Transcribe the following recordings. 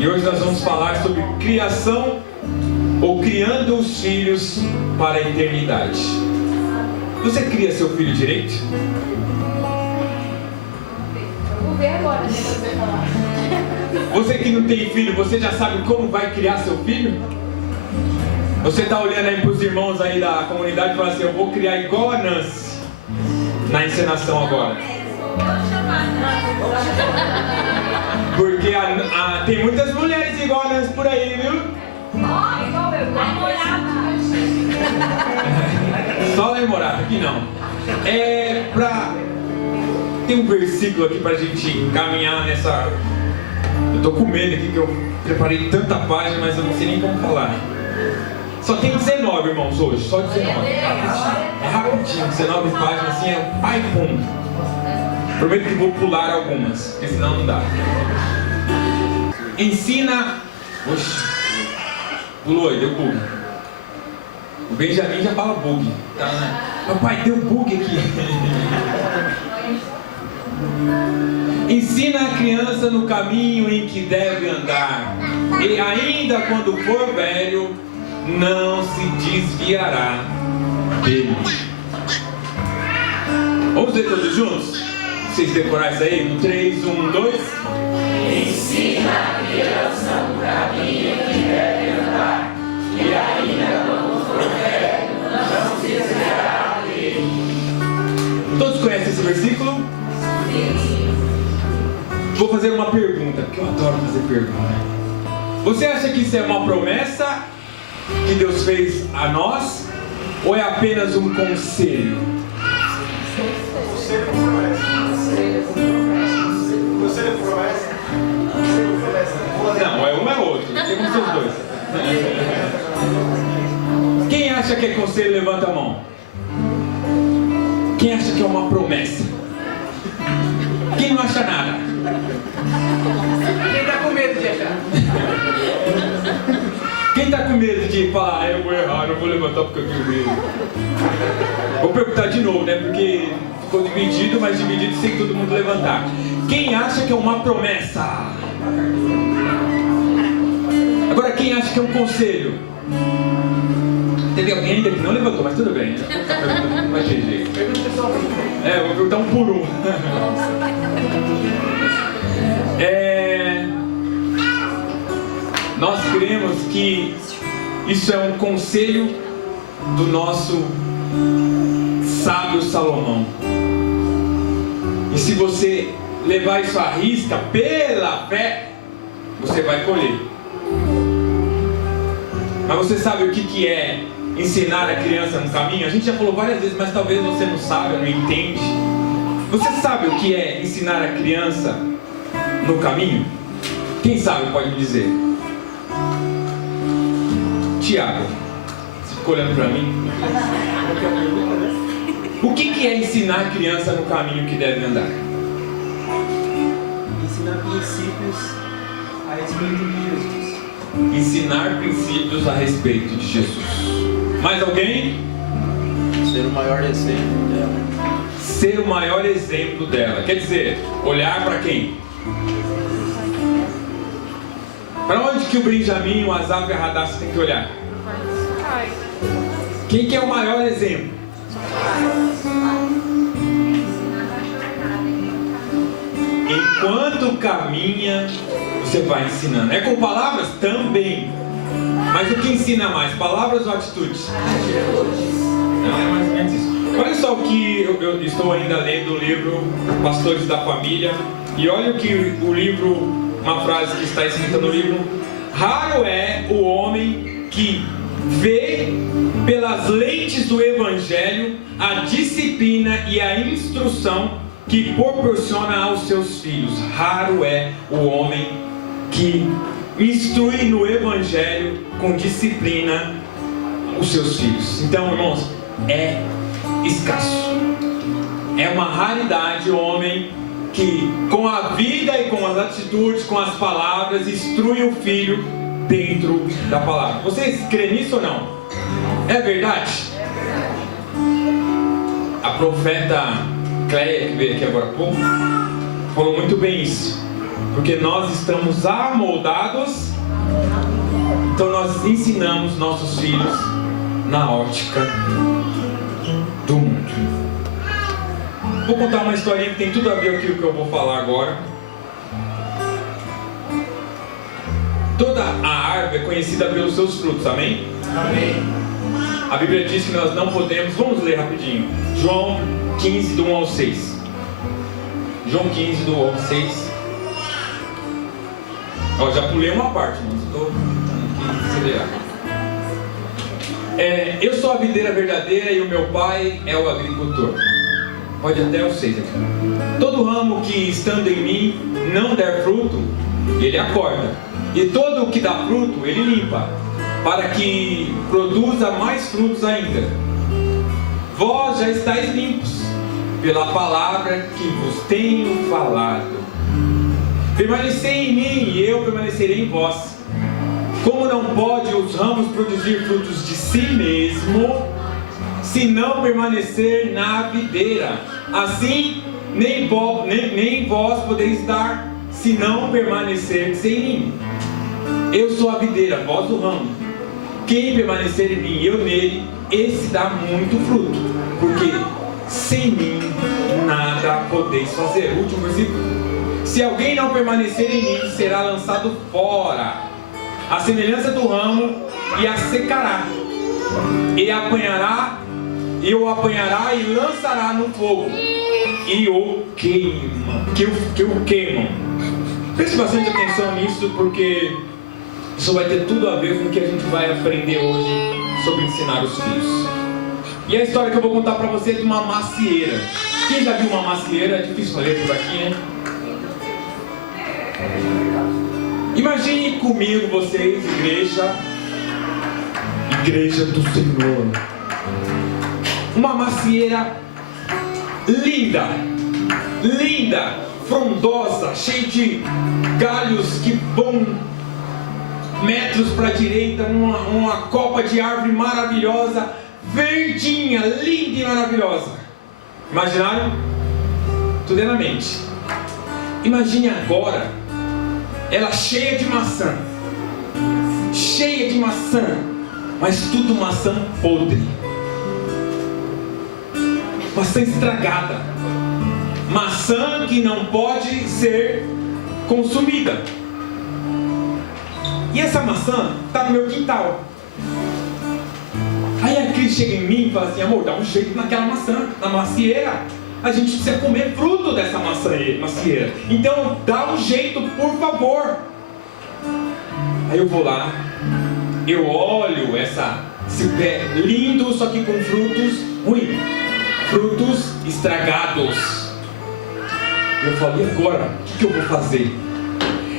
E hoje nós vamos falar sobre criação ou criando os filhos para a eternidade. Você cria seu filho direito? Vou ver agora, né, pra você falar. Você que não tem filho, você já sabe como vai criar seu filho? Você está olhando aí para os irmãos aí da comunidade e fala assim: eu vou criar igual a Nancy na encenação agora. Porque tem muitas mulheres igual a Nancy por aí, viu? Igual eu, Só lá em Morata, aqui não. Tem um versículo aqui pra gente caminhar nessa. Eu tô com medo aqui que eu preparei tanta página, mas eu não sei nem como falar. Só tem 19, irmãos, hoje, só 19. É rapidinho, 19 páginas, assim, é um pai fundo. Prometo que vou pular algumas, porque senão não dá. Ensina. Oxi, pulou aí, deu bug. O Benjamin já fala bug. Tá, né? Papai, deu bug aqui. Ensina a criança no caminho em que deve andar, e ainda quando for velho, não se desviará dele. Vamos ver todos juntos? Vocês decorar isso aí? No 3, 1, 2. Ensina a criança no caminho que deve andar, e ainda quando for velho, não se desviará dele. Todos conhecem esse versículo? Sim. Vou fazer uma pergunta, porque eu adoro fazer pergunta. Você acha que isso é uma promessa que Deus fez a nós? Ou é apenas um conselho? Conselho com promessa. Conselho com promessa. Não, é um é outro. Tem como ser os dois. Quem acha que é conselho, levanta a mão. Quem acha que é uma promessa? Quem não acha nada? Quem tá com medo de achar? Quem tá com medo de falar: eu vou errar, não vou levantar porque eu tenho medo? Vou perguntar de novo, né? Porque ficou dividido, mas dividido sem todo mundo levantar. Quem acha que é uma promessa? Agora, quem acha que é um conselho? Teve alguém ainda que não levantou, mas tudo bem. Não vai ter jeito. Eu vou perguntar um por um. Nós cremos que isso é um conselho do nosso sábio Salomão. E se você levar isso à risca pela fé, você vai colher. Mas você sabe o que é ensinar a criança no caminho? A gente já falou várias vezes, mas talvez você não saiba, não entende. Você sabe o que é ensinar a criança no caminho? Quem sabe pode me dizer? Tiago, você ficou olhando para mim? O que é ensinar a criança no caminho que deve andar? Ensinar princípios a respeito de Jesus. Ensinar princípios a respeito de Jesus. Mais alguém? Ser o maior exemplo dela. Ser o maior exemplo dela. Quer dizer, olhar para quem? Para onde que o Benjamin, o Azaf e a Radassa têm que olhar? Quem que é o maior exemplo? Enquanto caminha, você vai ensinando. É com palavras? Também. Mas o que ensina mais? Palavras ou atitudes? Não, é mais ou menos isso. Olha só o que eu estou ainda lendo o livro Pastores da Família. E olha o que o livro, uma frase que está escrita no livro: raro é o homem que vê pelas lentes do Evangelho a disciplina e a instrução que proporciona aos seus filhos. Raro é o homem que instrui no Evangelho com disciplina os seus filhos. Então, irmãos, é escasso. É uma raridade o homem que com a vida e com as atitudes, com as palavras, instrui o filho dentro da palavra. Vocês creem nisso ou não? É verdade? A profeta Cleia, que veio aqui agora há pouco, falou muito bem isso. Porque nós estamos amoldados, então nós ensinamos nossos filhos na ótica do mundo. Vou contar uma historinha que tem tudo a ver com aquilo que eu vou falar agora. Toda a árvore é conhecida pelos seus frutos, amém? Amém. A Bíblia diz que nós não podemos, vamos ler rapidinho, João 15, do 1 ao 6. João 15, do 1 ao 6. Ó, já pulei uma parte, mas estou tentando aqui acelerar. Eu sou a videira verdadeira e o meu pai é o agricultor. Pode até o 6 aqui. Todo ramo que estando em mim não der fruto, ele acorda. E todo o que dá fruto, ele limpa, para que produza mais frutos ainda. Vós já estáis limpos pela palavra que vos tenho falado. Permanecei em mim e eu permanecerei em vós. Como não pode os ramos produzir frutos de si mesmo, se não permanecer na videira, assim nem vós podeis dar, se não permanecerdes em mim. Eu sou a videira, vós o ramo. Quem permanecer em mim e eu nele, esse dá muito fruto, porque sem mim nada podeis fazer. Último versículo. Se alguém não permanecer em mim, será lançado fora, a semelhança do ramo, e a secará, e o apanhará e lançará no fogo, e o queimam. Preste bastante atenção nisso, porque isso vai ter tudo a ver com o que a gente vai aprender hoje sobre ensinar os filhos. E a história que eu vou contar para você é de uma macieira. Quem já viu uma macieira? É difícil ler por aqui, né? Imagine comigo vocês, igreja do Senhor, uma macieira linda, frondosa, cheia de galhos que vão metros para a direita, uma copa de árvore maravilhosa, verdinha, linda e maravilhosa. Imaginaram? Tudo é na mente. Imagine agora ela cheia de maçã, mas tudo maçã podre, maçã estragada, maçã que não pode ser consumida. E essa maçã está no meu quintal. Aí a Cris chega em mim e fala assim: amor, dá um jeito naquela maçã, na macieira. A gente precisa comer fruto dessa macieira. Então dá um jeito, por favor. Aí eu vou lá, eu olho esse pé lindo, só que com frutos ruins, frutos estragados. Eu falo: e agora? O que eu vou fazer?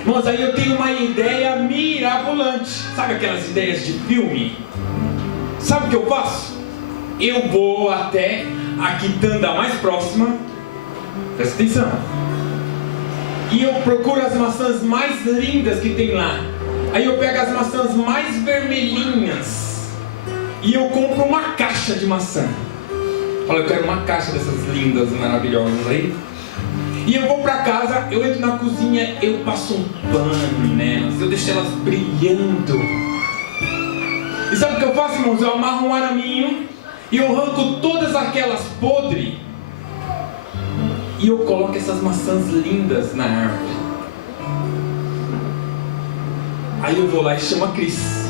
Mas aí eu tenho uma ideia mirabolante. Sabe aquelas ideias de filme? Sabe o que eu faço? Eu vou até a quitanda mais próxima, presta atenção, e eu procuro as maçãs mais lindas que tem lá. Aí eu pego as maçãs mais vermelhinhas e eu compro uma caixa de maçã. Falo: eu quero uma caixa dessas lindas, maravilhosas aí. E eu vou para casa, eu entro na cozinha, eu passo um pano nelas, eu deixo elas brilhando. E sabe o que eu faço, irmãos? Eu amarro um araminho e eu arranco todas aquelas podres e eu coloco essas maçãs lindas na árvore. Aí eu vou lá e chamo a Cris: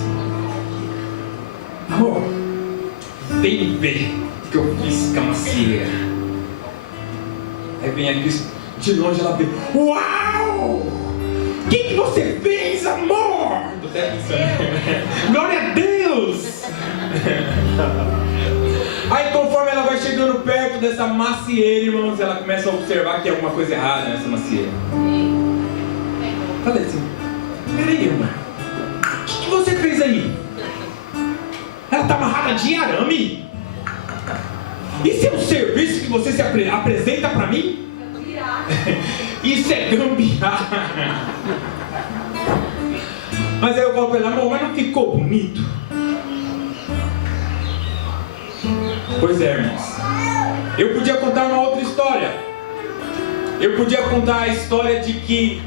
amor, vem ver o que eu fiz com a macieira. Aí vem a Cris, de longe ela vê: uau! O que você fez, amor? Tô até pensando. Glória a Deus! Aí conforme ela vai chegando perto dessa macieira, irmãos, ela começa a observar que tem alguma coisa errada nessa macieira. Falei assim: peraí, irmã, o que você fez aí? Ela tá amarrada de arame? Isso é um serviço que você se apresenta pra mim? Isso é gambiarra. Mas aí eu falo pra ela: amor, mas não ficou bonito? Pois é, irmãos. Eu podia contar uma outra história. Eu podia contar a história de que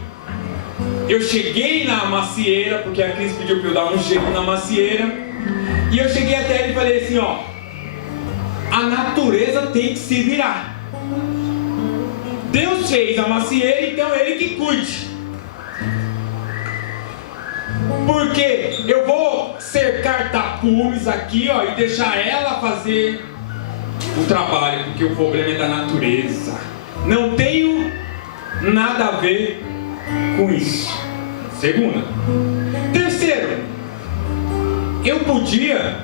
Eu cheguei na macieira, porque a Cris pediu para eu dar um jeito na macieira. E eu cheguei até ele e falei assim, ó, a natureza tem que se virar. Deus fez a macieira, então Ele que cuide. Porque eu vou cercar tapumes aqui, ó, e deixar ela fazer o trabalho, porque o problema é da natureza. Não tenho nada a ver com isso. Segunda. Terceiro, eu podia...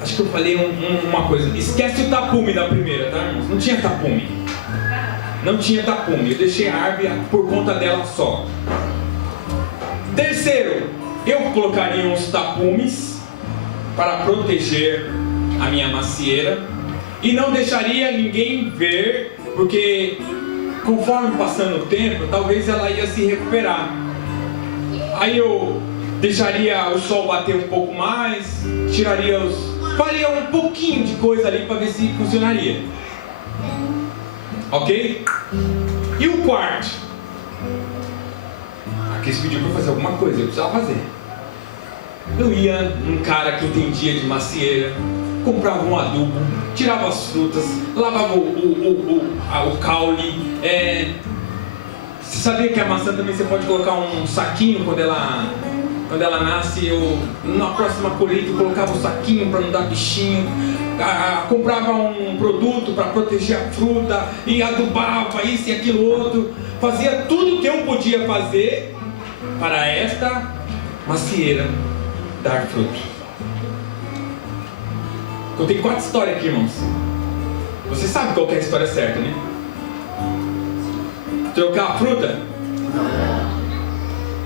Acho que eu falei uma coisa. Esquece o tapume da primeira, tá, irmãos? Não tinha tapume. Não tinha tapume. Eu deixei a árvore por conta dela só. Terceiro, eu colocaria uns tapumes para proteger a minha macieira e não deixaria ninguém ver, porque conforme passando o tempo, talvez ela ia se recuperar. Aí eu deixaria o sol bater um pouco mais, faria um pouquinho de coisa ali para ver se funcionaria. Ok? E o quarto? A Cris pediu para fazer alguma coisa, eu precisava fazer. Eu ia num cara que entendia de macieira, comprava um adubo, tirava as frutas, lavava o caule. Você sabia que a maçã também você pode colocar um saquinho quando ela nasce? Eu, na próxima colheita, eu colocava um saquinho para não dar bichinho. Comprava um produto para proteger a fruta e adubava isso e aquilo outro. Fazia tudo o que eu podia fazer para esta macieira dar fruto. Contei 4 histórias aqui, irmãos. Você sabe qual que é a história certa, né? Trocar a fruta?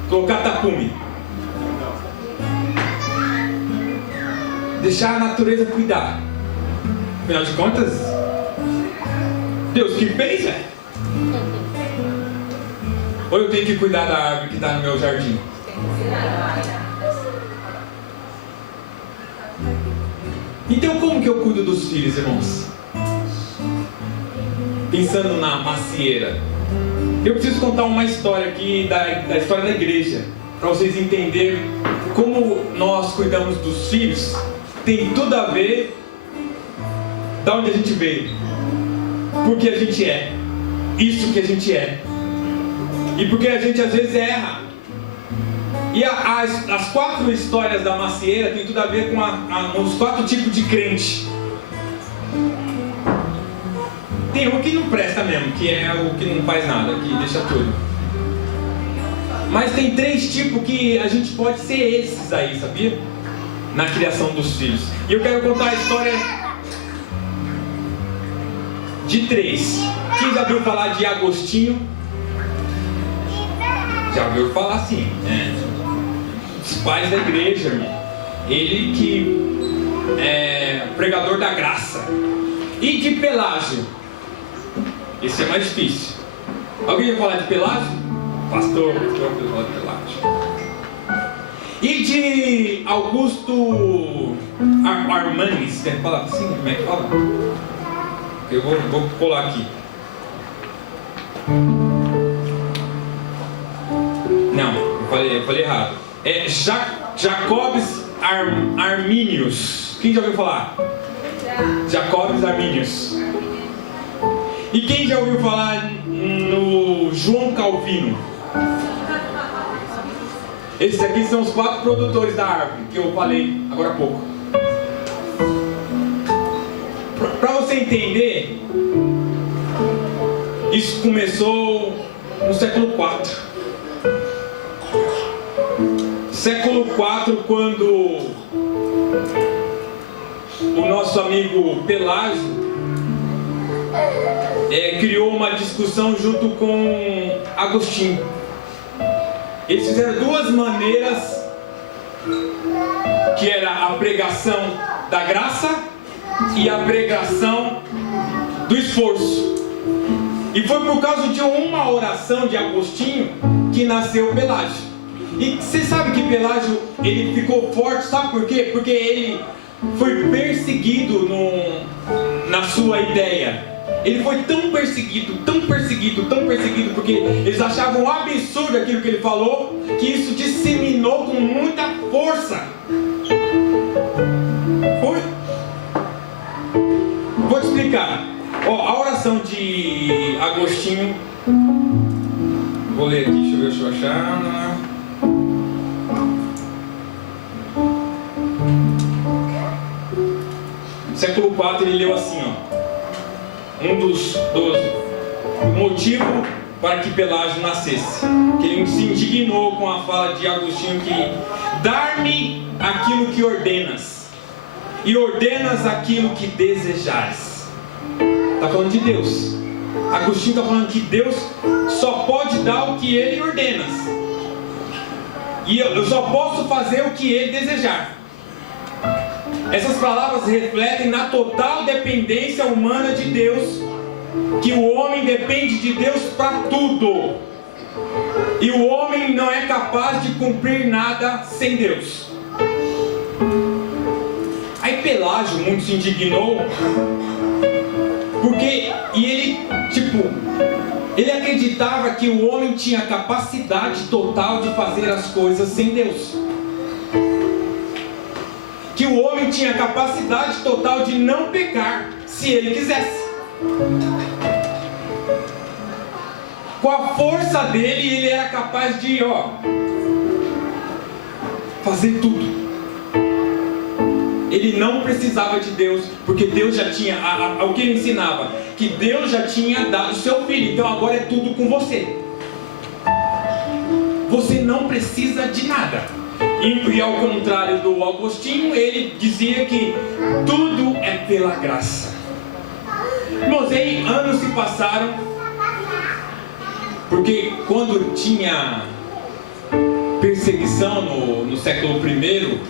Colocar tapume? Deixar a natureza cuidar. Afinal de contas, Deus que fez, velho. Ou eu tenho que cuidar da árvore que está no meu jardim? Então como que eu cuido dos filhos, irmãos? Pensando na macieira. Eu preciso contar uma história aqui da história da igreja, para vocês entenderem como nós cuidamos dos filhos. Tem tudo a ver da onde a gente veio, porque a gente é isso que a gente é, e porque a gente às vezes erra. E as 4 histórias da macieira tem tudo a ver com os 4 tipos de crente. Tem um que não presta mesmo, que é o que não faz nada, que deixa tudo. Mas tem 3 tipos que a gente pode ser esses aí, sabia? Na criação dos filhos. E eu quero contar a história de 3. Quem já ouviu falar de Agostinho? Já ouviu falar sim, né? Os pais da igreja, irmão. Ele que é pregador da graça. E de Pelágio. Esse é mais difícil. Alguém vai falar de Pelágio? Pastor, eu falo de Pelágio. E de Augusto Armanis, quer falar assim? Como é que fala? Eu vou colar aqui. Não, eu falei errado. É Jacobus Arminius. Quem já ouviu falar? Jacobus Arminius. E quem já ouviu falar no João Calvino? Esses aqui são os 4 produtores da árvore que eu falei agora há pouco. Para você entender, isso começou no século IV. Século IV, quando o nosso amigo Pelágio criou uma discussão junto com Agostinho. Eles fizeram 2 maneiras, que era a pregação da graça e a pregação do esforço. E foi por causa de uma oração de Agostinho que nasceu Pelágio. E você sabe que Pelágio, ele ficou forte, sabe por quê? Porque ele foi perseguido na sua ideia. ele foi tão perseguido, porque eles achavam um absurdo aquilo que ele falou, que isso disseminou com muita força. Foi. Vou te explicar. Ó, a oração de Agostinho. Vou ler aqui, deixa eu achar. Século IV, ele leu assim, ó. Um dos motivos para que Pelágio nascesse. Que ele se indignou com a fala de Agostinho que dar-me aquilo que ordenas, e ordenas aquilo que desejares. Está falando de Deus. Agostinho está falando que Deus só pode dar o que Ele ordena. E eu só posso fazer o que Ele desejar. Essas palavras refletem na total dependência humana de Deus, que o homem depende de Deus para tudo. E o homem não é capaz de cumprir nada sem Deus. Aí Pelágio muito se indignou, porque ele acreditava que o homem tinha capacidade total de fazer as coisas sem Deus. Que o homem tinha capacidade total de não pecar, se ele quisesse. Com a força dele, ele era capaz de, fazer tudo. Ele não precisava de Deus, porque Deus já tinha, o que ele ensinava, que Deus já tinha dado o seu filho, então agora é tudo com você. Você não precisa de nada. E ao contrário do Agostinho, ele dizia que tudo é pela graça. Irmãos, aí anos se passaram, porque quando tinha perseguição no século I,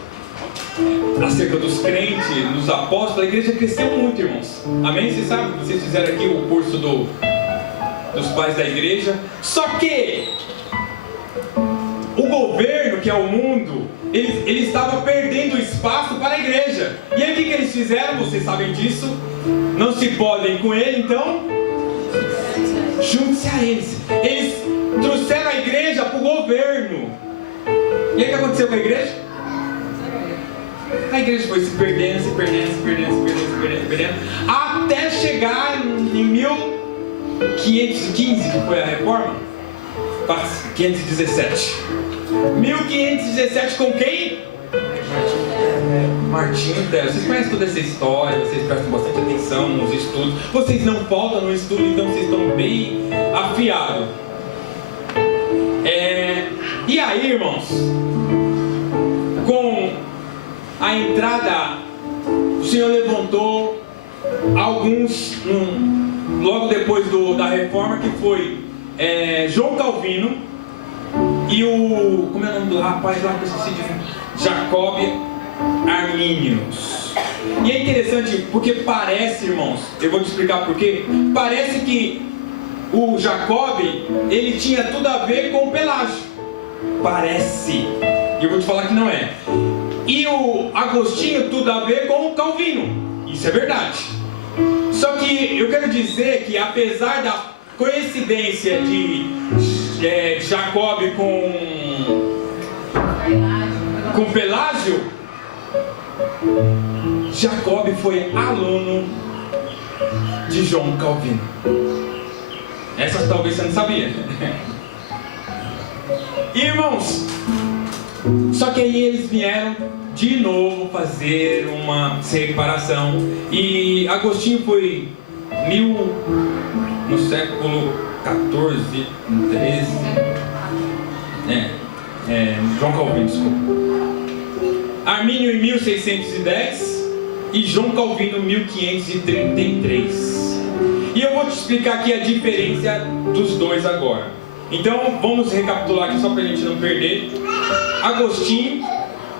acerca dos crentes, dos apóstolos, a igreja cresceu muito, irmãos. Amém? Vocês sabem, vocês fizeram aqui o curso dos pais da igreja. Só que o governo, que é o mundo, ele estava perdendo espaço para a igreja. E aí o que eles fizeram? Vocês sabem disso. Não se podem com ele, então junte-se a eles. Eles trouxeram a igreja para o governo. E aí o que aconteceu com a igreja? A igreja foi se perdendo, até chegar em 1515, que foi a reforma. 517. 1517 com quem? Martinho Lutero. Vocês conhecem toda essa história, vocês prestam bastante atenção nos estudos. Vocês não faltam no estudo, então vocês estão bem afiados. E aí, irmãos, com a entrada, o Senhor levantou alguns, logo depois da reforma, que foi João Calvino e como é o nome do rapaz lá que eu esqueci de Jacob Arminius. E é interessante porque parece, irmãos, eu vou te explicar por quê. Parece que o Jacob, ele tinha tudo a ver com o Pelágio. Parece. E eu vou te falar que não é. E o Agostinho tudo a ver com o Calvino. Isso é verdade. Só que eu quero dizer que apesar da coincidência de Jacob com Pelágio, Jacob foi aluno de João Calvino. Essas talvez você não sabia. Irmãos, só que aí eles vieram de novo fazer uma separação. E Agostinho foi no século 14, 13. João Calvino, desculpa. Armínio em 1610 e João Calvino em 1533. E eu vou te explicar aqui a diferença dos dois agora. Então vamos recapitular aqui só para a gente não perder. Agostinho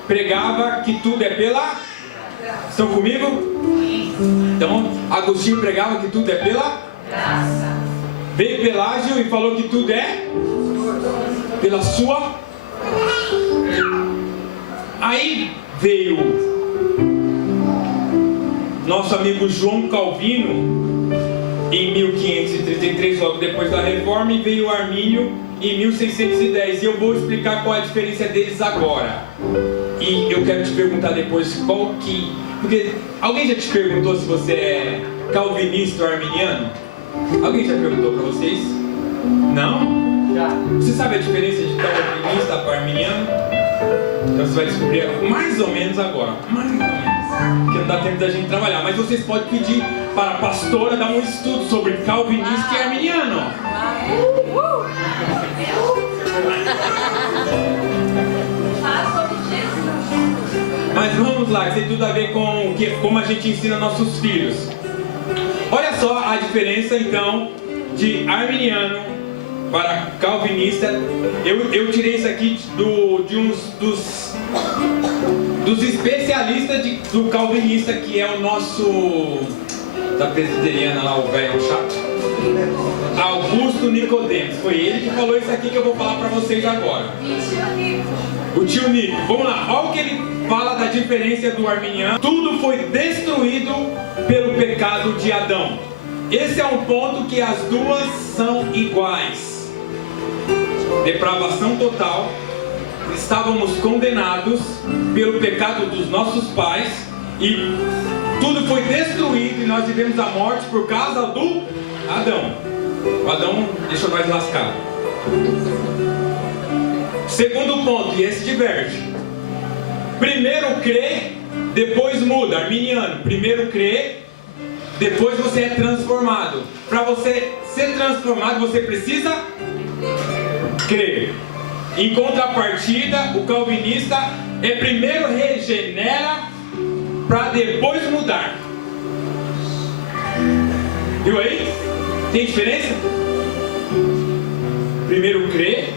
pregava que tudo é pela... Estão comigo? Então Agostinho pregava que tudo é pela graça. Veio Pelágio e falou que tudo é pela sua. Aí veio nosso amigo João Calvino em 1533, logo depois da Reforma, e veio o Armínio em 1610. E eu vou explicar qual é a diferença deles agora. E eu quero te perguntar depois qual que... Porque alguém já te perguntou se você é calvinista ou arminiano? Alguém já perguntou para vocês? Não? Já. Você sabe a diferença de calvinista para arminiano? Então você vai descobrir mais ou menos agora. Mais ou menos. Porque não dá tempo da gente trabalhar. Mas vocês podem pedir para a pastora dar um estudo sobre calvinista e arminiano. Mas vamos lá, isso tem tudo a ver com como a gente ensina nossos filhos. Olha só a diferença então de arminiano para calvinista. Eu tirei isso aqui de uns dos especialistas do calvinista, que é o nosso da presbiteriana lá, o velho chato, Augusto Nicodemos. Foi ele que falou isso aqui que eu vou falar para vocês agora. O tio Nico. Vamos lá, olha o que ele fala da diferença do arminiano. Tudo foi destruído pelo pecado de Adão. Esse é um ponto que as duas são iguais. Depravação total. Estávamos condenados pelo pecado dos nossos pais e tudo foi destruído e nós vivemos a morte por causa do Adão. O Adão deixou nós lascados. Segundo ponto, e esse diverge. Primeiro crê, depois muda. Arminiano, primeiro crê, depois você é transformado. Para você ser transformado, você precisa crer. Em contrapartida, o calvinista é primeiro regenera para depois mudar. Viu aí? Tem diferença? Primeiro crê,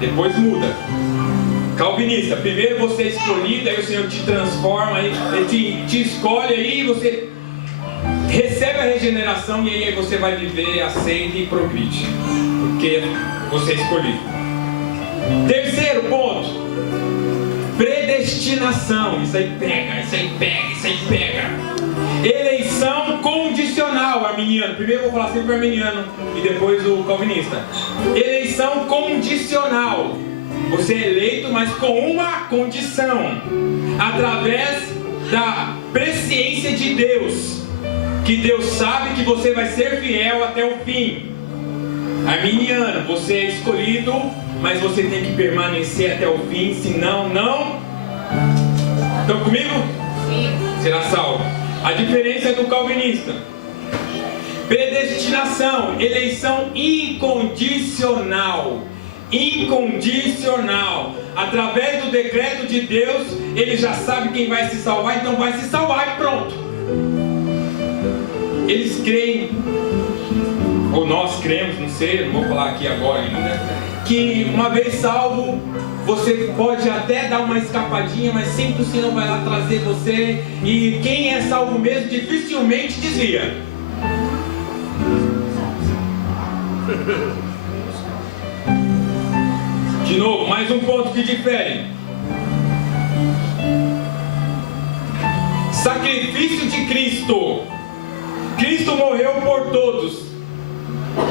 depois muda. Calvinista, primeiro você é escolhido, aí o Senhor te transforma, aí, ele te escolhe, aí você recebe a regeneração e aí você vai viver, aceita e progride, porque você é escolhido. Terceiro ponto, predestinação. Isso aí pega, isso aí pega, isso aí pega. Eleição condicional, arminiano. Primeiro eu vou falar sempre arminiano e depois o calvinista. Eleição condicional. Você é eleito, mas com uma condição. Através da presciência de Deus. Que Deus sabe que você vai ser fiel até o fim. Arminiano, você é escolhido, mas você tem que permanecer até o fim, senão não. Estão comigo? Sim. Será salvo. A diferença é do calvinista. Predestinação, eleição incondicional. Incondicional. Através do decreto de Deus, ele já sabe quem vai se salvar, então vai se salvar e pronto. Eles creem, ou nós cremos, não sei, não vou falar aqui agora ainda, que uma vez salvo, você pode até dar uma escapadinha, mas sempre o Senhor vai lá trazer você. E quem é salvo mesmo dificilmente desvia. De novo, mais um ponto que difere. Sacrifício de Cristo. Cristo morreu por todos.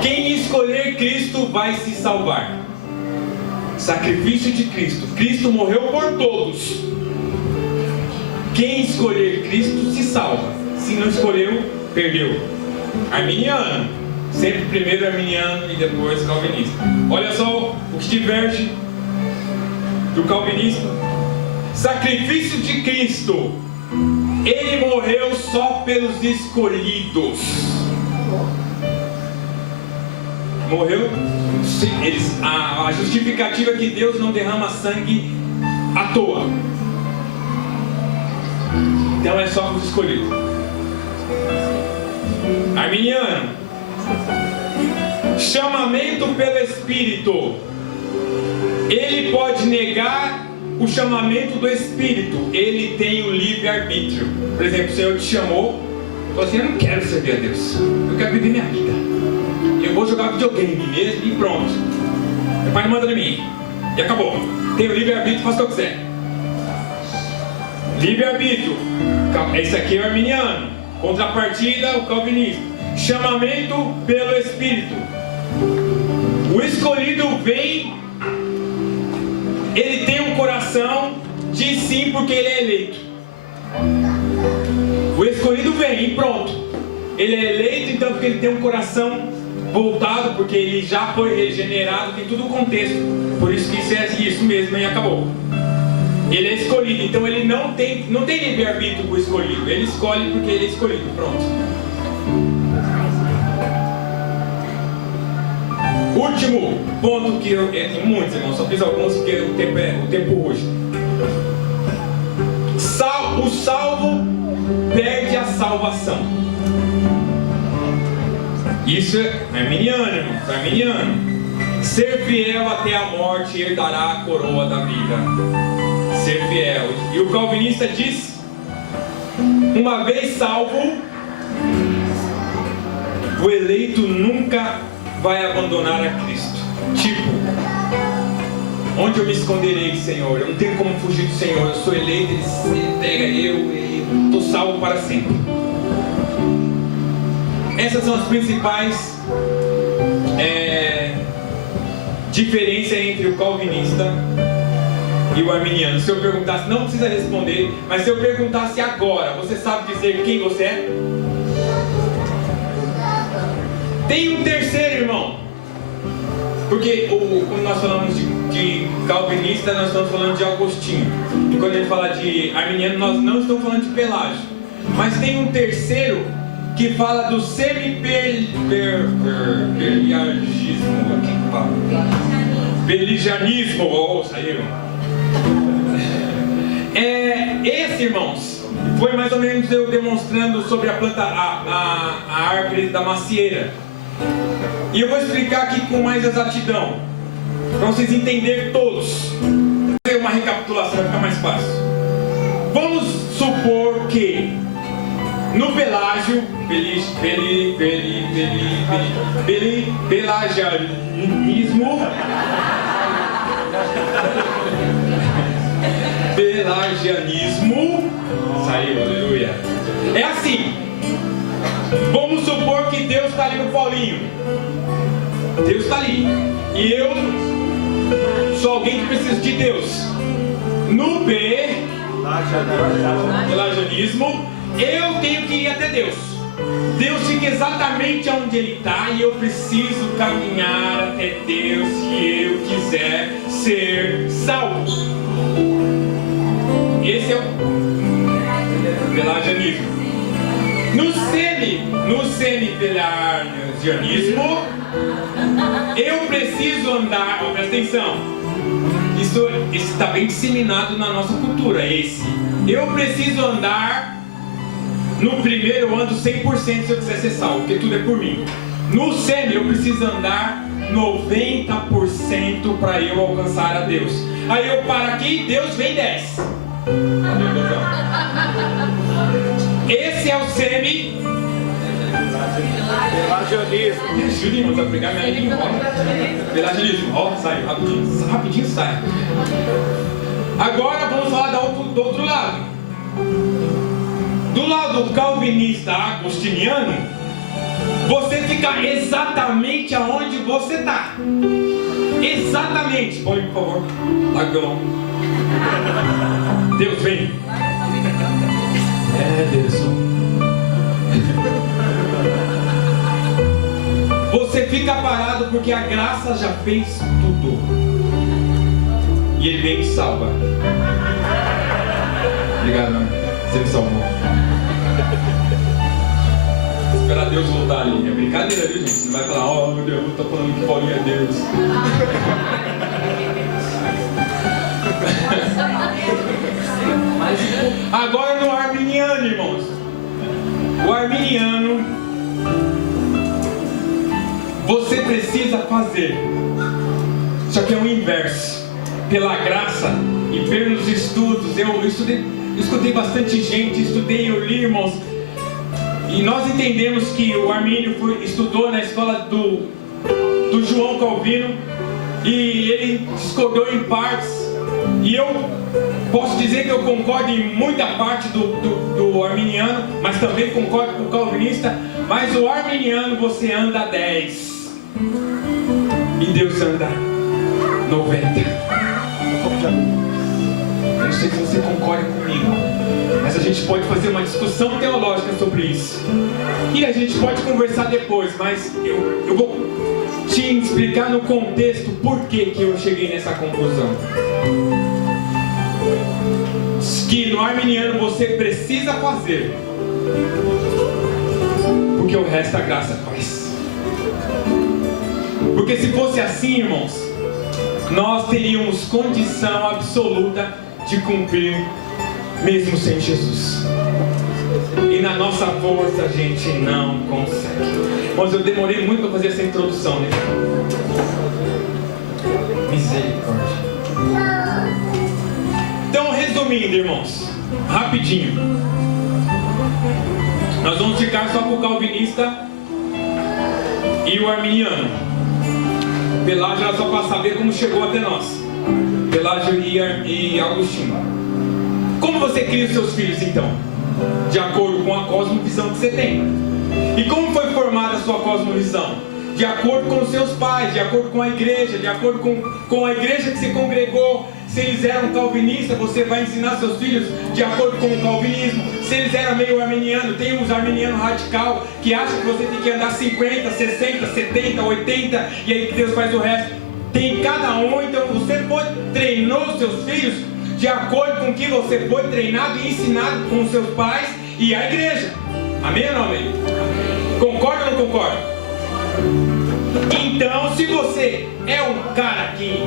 Quem escolher Cristo vai se salvar. Sacrifício de Cristo. Cristo morreu por todos. Quem escolher Cristo se salva. Se não escolheu, perdeu. Arminiano. Sempre primeiro arminiano e depois calvinista. Olha só o que diverge do calvinista. Sacrifício de Cristo. Ele morreu só pelos escolhidos. Morreu. A justificativa é que Deus não derrama sangue à toa. Então é só para os escolhidos. Arminiano. Chamamento pelo Espírito. Ele pode negar o chamamento do Espírito. Ele tem o livre-arbítrio. Por exemplo, o Senhor te chamou, falou assim: eu não quero servir a Deus, eu quero viver minha vida, eu vou jogar videogame mesmo e pronto, meu pai não manda em mim, e acabou. Tenho livre-arbítrio, faço o que eu quiser. Livre-arbítrio. Esse aqui é o arminiano. Contrapartida, o calvinista. chamamento pelo Espírito. O escolhido vem, ele tem um coração, diz sim porque ele é eleito. O escolhido vem e pronto. Ele é eleito então porque ele tem um coração voltado, porque ele já foi regenerado, tem todo o contexto. Por isso que isso é isso mesmo e acabou. Ele é escolhido, então ele não tem livre-arbítrio para o escolhido. Ele escolhe porque ele é escolhido, pronto. Último ponto que eu... Tem muitos, irmãos, só fiz alguns porque o tempo hoje. O salvo perde a salvação. Isso é arminiano, irmãos, arminiano. Ser fiel até a morte herdará a coroa da vida. Ser fiel. E o calvinista diz: uma vez salvo, o eleito nunca vai abandonar a Cristo. Tipo, onde eu me esconderei, Senhor? Eu não tenho como fugir do Senhor. Eu sou eleito, Ele pega eu e estou salvo para sempre. Essas são as principais diferenças entre o calvinista e o arminiano. Se eu perguntasse, não precisa responder, mas se eu perguntasse agora, você sabe dizer quem você é? Tem um terceiro, irmão. Porque quando nós falamos de calvinista, nós estamos falando de Agostinho. E quando ele fala de arminiano, nós não estamos falando de Pelágio. Mas tem um terceiro que fala do semi-pelagismo. Pelagianismo. Oh, saíram. Esse, irmãos, foi mais ou menos eu demonstrando sobre a planta, a árvore da macieira. E eu vou explicar aqui com mais exatidão, para vocês entenderem todos. Vou fazer uma recapitulação, vai ficar mais fácil. Vamos supor que no Pelágio, pelagianismo, saiu, aleluia. É assim. Vamos supor que Deus está ali no Paulinho. Deus está ali. E eu sou alguém que precisa de Deus. No pelagianismo, eu tenho que ir até Deus. Deus fica exatamente onde Ele está e eu preciso caminhar até Deus se eu quiser ser salvo. Esse é o pelagianismo. No semi-pelagianismo, eu preciso andar, presta atenção, isso está bem disseminado na nossa cultura, eu preciso andar, no primeiro eu ando 100% se eu quiser ser salvo, porque tudo é por mim. No semi eu preciso andar 90% para eu alcançar a Deus. Aí eu paro aqui, Deus vem 10. Esse é o pelagianismo. Me ajuda, irmãos, a pegar minha língua. Pelagianismo, ó, sai, rapidinho sai. Agora vamos falar do outro lado. Do lado calvinista agostiniano, você fica exatamente aonde você está. Exatamente. Põe, por favor. Lagão. Deus vem. Deus. Você fica parado porque a graça já fez tudo. E Ele vem e salva. Obrigado, mano. Você me salvou. Esperar Deus voltar ali. É brincadeira, viu, gente? Você não vai falar, oh meu Deus, eu tô falando que Paulinho é Deus. Agora no arminiano, irmãos. O arminiano, você precisa fazer. Só que é o inverso. Pela graça e pelos estudos, eu escutei bastante gente, eu li, irmãos. E nós entendemos que o Armínio estudou na escola do João Calvino. E ele discordou em partes. E eu posso dizer que eu concordo em muita parte do arminiano, mas também concordo com o calvinista. Mas o arminiano você anda 10 e Deus anda 90. Eu não sei se você concorda comigo, mas a gente pode fazer uma discussão teológica sobre isso. E a gente pode conversar depois, mas eu vou te explicar no contexto por que eu cheguei nessa conclusão. Que no arminiano você precisa fazer, porque o resto a graça faz. Porque se fosse assim, irmãos, nós teríamos condição absoluta de cumprir mesmo sem Jesus. E na nossa força a gente não consegue. Mas eu demorei muito para fazer essa introdução, né? Misericórdia. Então, resumindo, irmãos, rapidinho, nós vamos ficar só com o calvinista e o arminiano. Pelágio era só para saber como chegou até nós. Pelágio e Agostinho. Como você cria os seus filhos, então? De acordo com a cosmovisão que você tem. E como foi formada a sua cosmovisão? De acordo com os seus pais, de acordo com a igreja, de acordo com a igreja que você congregou. Se eles eram calvinistas, você vai ensinar seus filhos de acordo com o calvinismo. Se eles eram meio arminiano, tem uns arminianos radical que acham que você tem que andar 50, 60, 70, 80 e aí que Deus faz o resto. Tem cada um, então você treinou os seus filhos de acordo com o que você foi treinado e ensinado com os seus pais e a igreja. Amém ou não amém? Concorda ou não concorda? Então, se você é um cara que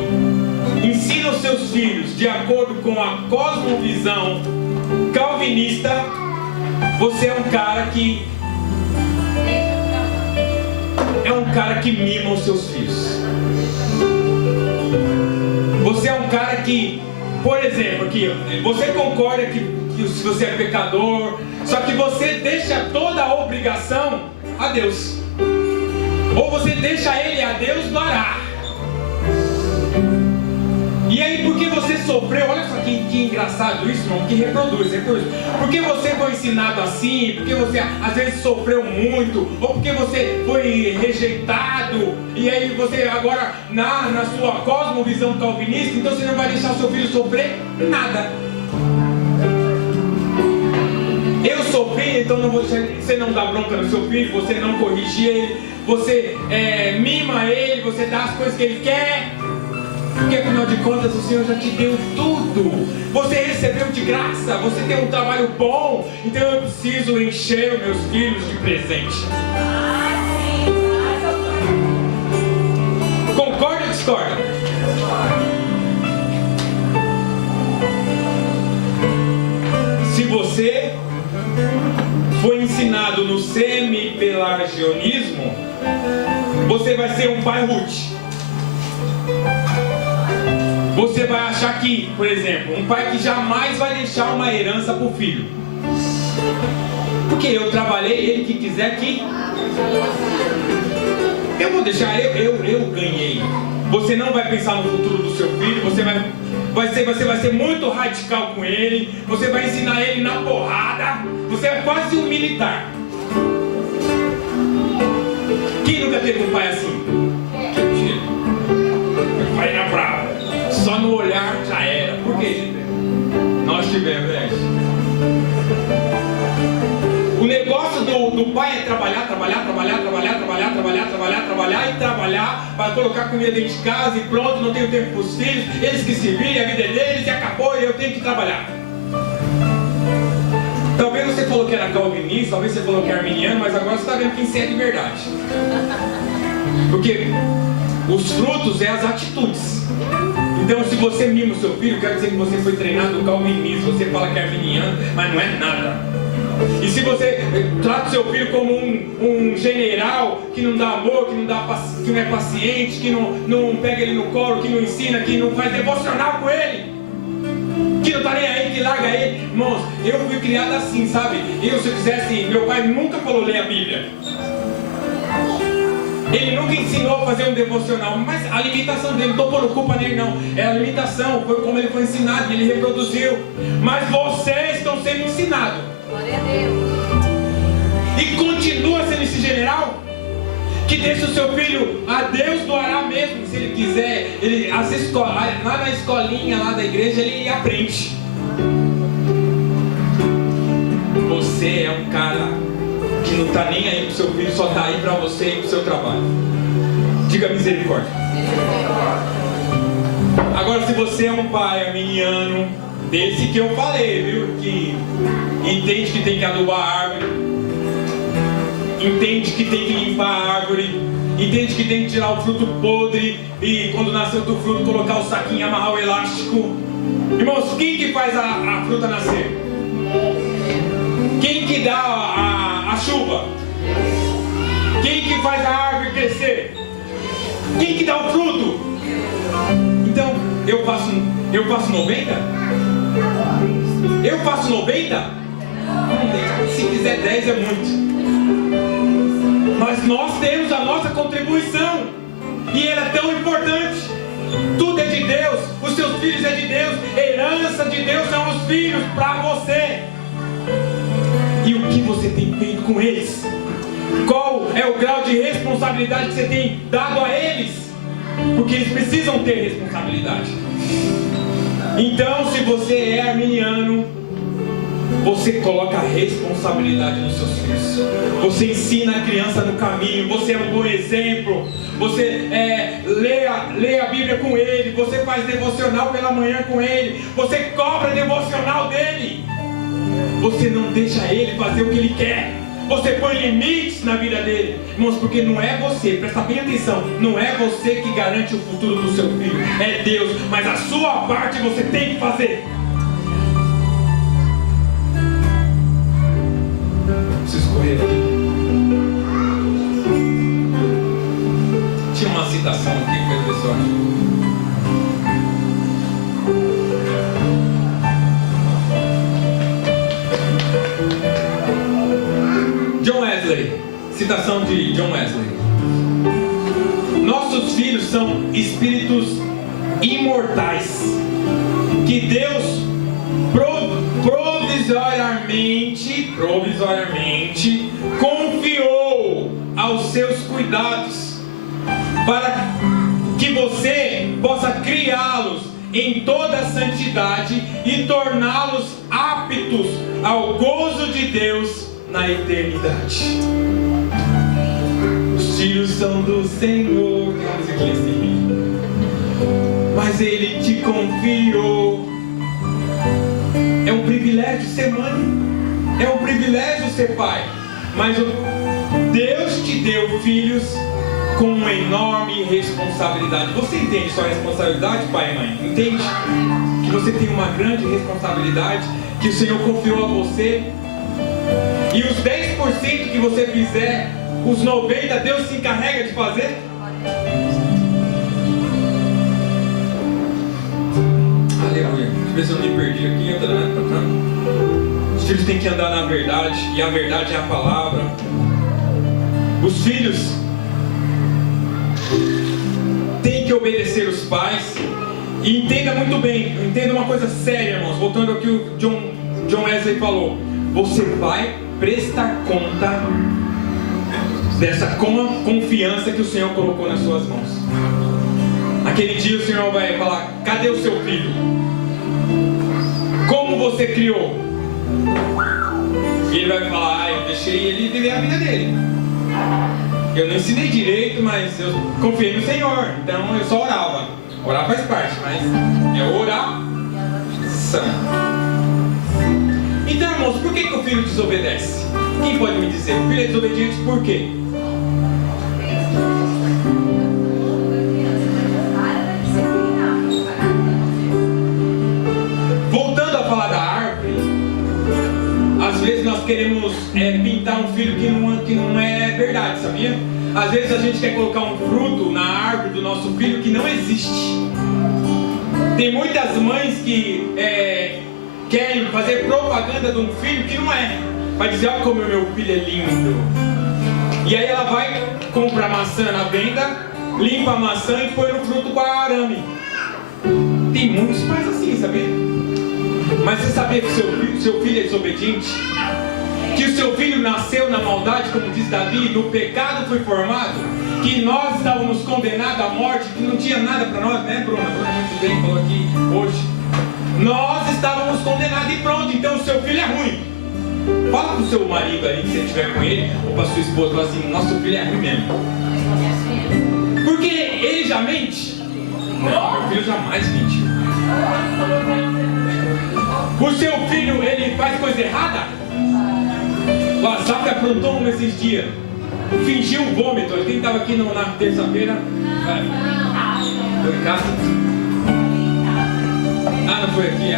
ensina os seus filhos de acordo com a cosmovisão calvinista, você é um cara que mima os seus filhos. Você é um cara que, por exemplo, aqui, você concorda que se você é pecador, só que você deixa toda a obrigação a Deus. Ou você deixa ele a Deus varar. E aí, porque você sofreu, olha só que engraçado isso, irmão, que reproduz. Porque você foi ensinado assim, porque você às vezes sofreu muito, ou porque você foi rejeitado, e aí você agora, na sua cosmovisão calvinista, então você não vai deixar o seu filho sofrer nada. Eu sofri, então não vou deixar, você não dá bronca no seu filho, você não corrige ele, você mima ele, você dá as coisas que ele quer. Porque afinal de contas o Senhor já te deu tudo. Você recebeu de graça, você tem um trabalho bom. Então eu preciso encher os meus filhos de presente. Concorda ou discorda? Se você foi ensinado no semi-pelagionismo, você vai ser um pai Ruth. Você vai achar que, por exemplo, um pai que jamais vai deixar uma herança para o filho. Porque eu trabalhei, ele que quiser aqui. Eu vou deixar, eu ganhei. Você não vai pensar no futuro do seu filho, você vai ser muito radical com ele, você vai ensinar ele na porrada, você é quase um militar. Quem nunca teve um pai assim? Pai na brava. Só no olhar já era. Por quê? Nós tivemos, né? O negócio do pai é trabalhar para colocar comida dentro de casa e pronto, não tenho tempo para os filhos, eles que se virem, a vida é deles e acabou e eu tenho que trabalhar. Talvez você falou que era calvinista, talvez você falou que era arminiano, mas agora você está vendo quem você é de verdade. Porque os frutos é as atitudes. Então, se você mima o seu filho, quer dizer que você foi treinado no calvinismo. Você fala que é arminiano, mas não é nada. E se você trata o seu filho como um general que não dá amor, que não é paciente, que não pega ele no colo, que não ensina, que não faz devocional com ele, que não tá nem aí, que larga ele. Irmãos, eu fui criado assim, sabe? Se eu quisesse, meu pai nunca falou ler a Bíblia. Ele nunca ensinou a fazer um devocional, mas a limitação dele, não estou pondo culpa nele não, é a limitação, foi como ele foi ensinado, ele reproduziu. Mas vocês estão sendo ensinados. Glória a Deus. e continua sendo esse general? Que deixa o seu filho a Deus doará mesmo, se ele quiser. Ele, lá na escolinha lá da igreja ele aprende. Você é um cara que não está nem aí pro seu filho, só está aí para você e pro seu trabalho. Diga misericórdia. Agora, se você é um pai arminiano, desse que eu falei, viu? Que entende que tem que adubar a árvore, entende que tem que limpar a árvore, entende que tem que tirar o fruto podre e quando nascer outro fruto colocar o saquinho e amarrar o elástico. Irmãos, quem que faz a fruta nascer? Quem que dá a chuva? Quem que faz a árvore crescer? Quem que dá o fruto? Então, eu faço 90? Eu faço 90? Se fizer 10 é muito. Mas nós temos a nossa contribuição. E ela é tão importante. Tudo é de Deus. Os seus filhos é de Deus. Herança de Deus são os filhos para você. E o que você tem feito com eles? Qual é o grau de responsabilidade que você tem dado a eles? Porque eles precisam ter responsabilidade. Então, se você é arminiano, você coloca a responsabilidade nos seus filhos. Você ensina a criança no caminho. Você é um bom exemplo. Você lê a Bíblia com ele. Você faz devocional pela manhã com ele. Você cobra devocional dele. Você não deixa ele fazer o que ele quer. Você põe limites na vida dele. Irmãos, porque não é você, presta bem atenção, não é você que garante o futuro do seu filho, é Deus. Mas a sua parte você tem que fazer. Preciso correr aqui. Tinha uma citação aqui que eu quero ver se eu acho. Citação de John Wesley. Nossos filhos são espíritos imortais que Deus provisoriamente confiou aos seus cuidados para que você possa criá-los em toda a santidade e torná-los aptos ao gozo de Deus na eternidade. Os filhos são do Senhor, tem uma musiquinha assim, mas Ele te confiou. É um privilégio ser mãe, é um privilégio ser pai, mas Deus te deu filhos com uma enorme responsabilidade. Você entende sua responsabilidade, pai e mãe? Entende? Que você tem uma grande responsabilidade que o Senhor confiou a você. E os 10% que você fizer, os 90% Deus se encarrega de fazer. Aleluia. Deixa eu ver se eu me perdi aqui. Os filhos têm que andar na verdade, e a verdade é a palavra. Os filhos têm que obedecer os pais. E entenda muito bem, entenda uma coisa séria, irmãos. Voltando ao que o John Wesley falou. Você vai prestar conta dessa confiança que o Senhor colocou nas suas mãos. Aquele dia o Senhor vai falar: cadê o seu filho? Como você criou? E ele vai falar: eu deixei ele viver a vida dele. Eu não ensinei direito, mas eu confiei no Senhor. Então eu só orava. Orar faz parte, mas é oração. Então, irmãos, por que o filho desobedece? Quem pode me dizer? O filho é desobediente por quê? Voltando a falar da árvore, às vezes nós queremos pintar um filho que não é verdade, sabia? Às vezes a gente quer colocar um fruto na árvore do nosso filho que não existe. Tem muitas mães que querem fazer propaganda de um filho que não é. Vai dizer: olha como o meu filho é lindo. E aí ela vai, compra maçã na venda, limpa a maçã e põe no fruto com arame. Tem muitos pais assim, sabia? Mas você sabia que seu filho é desobediente? que o seu filho nasceu na maldade, como diz Davi, no pecado foi formado, que nós estávamos condenados à morte, que não tinha nada para nós, né, Bruna? Bruna muito bem falou aqui hoje. Nós estávamos condenados e pronto, então o seu filho é ruim. Fala pro seu marido aí, se você estiver com ele, ou pra sua esposa, fala assim, nosso filho é ruim mesmo. Porque ele já mente? Não, meu filho jamais mentiu. O seu filho, ele faz coisa errada? O Azaf aprontou um esses dias. Fingiu um vômito. Quem estava aqui na terça-feira? Foi em casa? Ah, não foi aqui,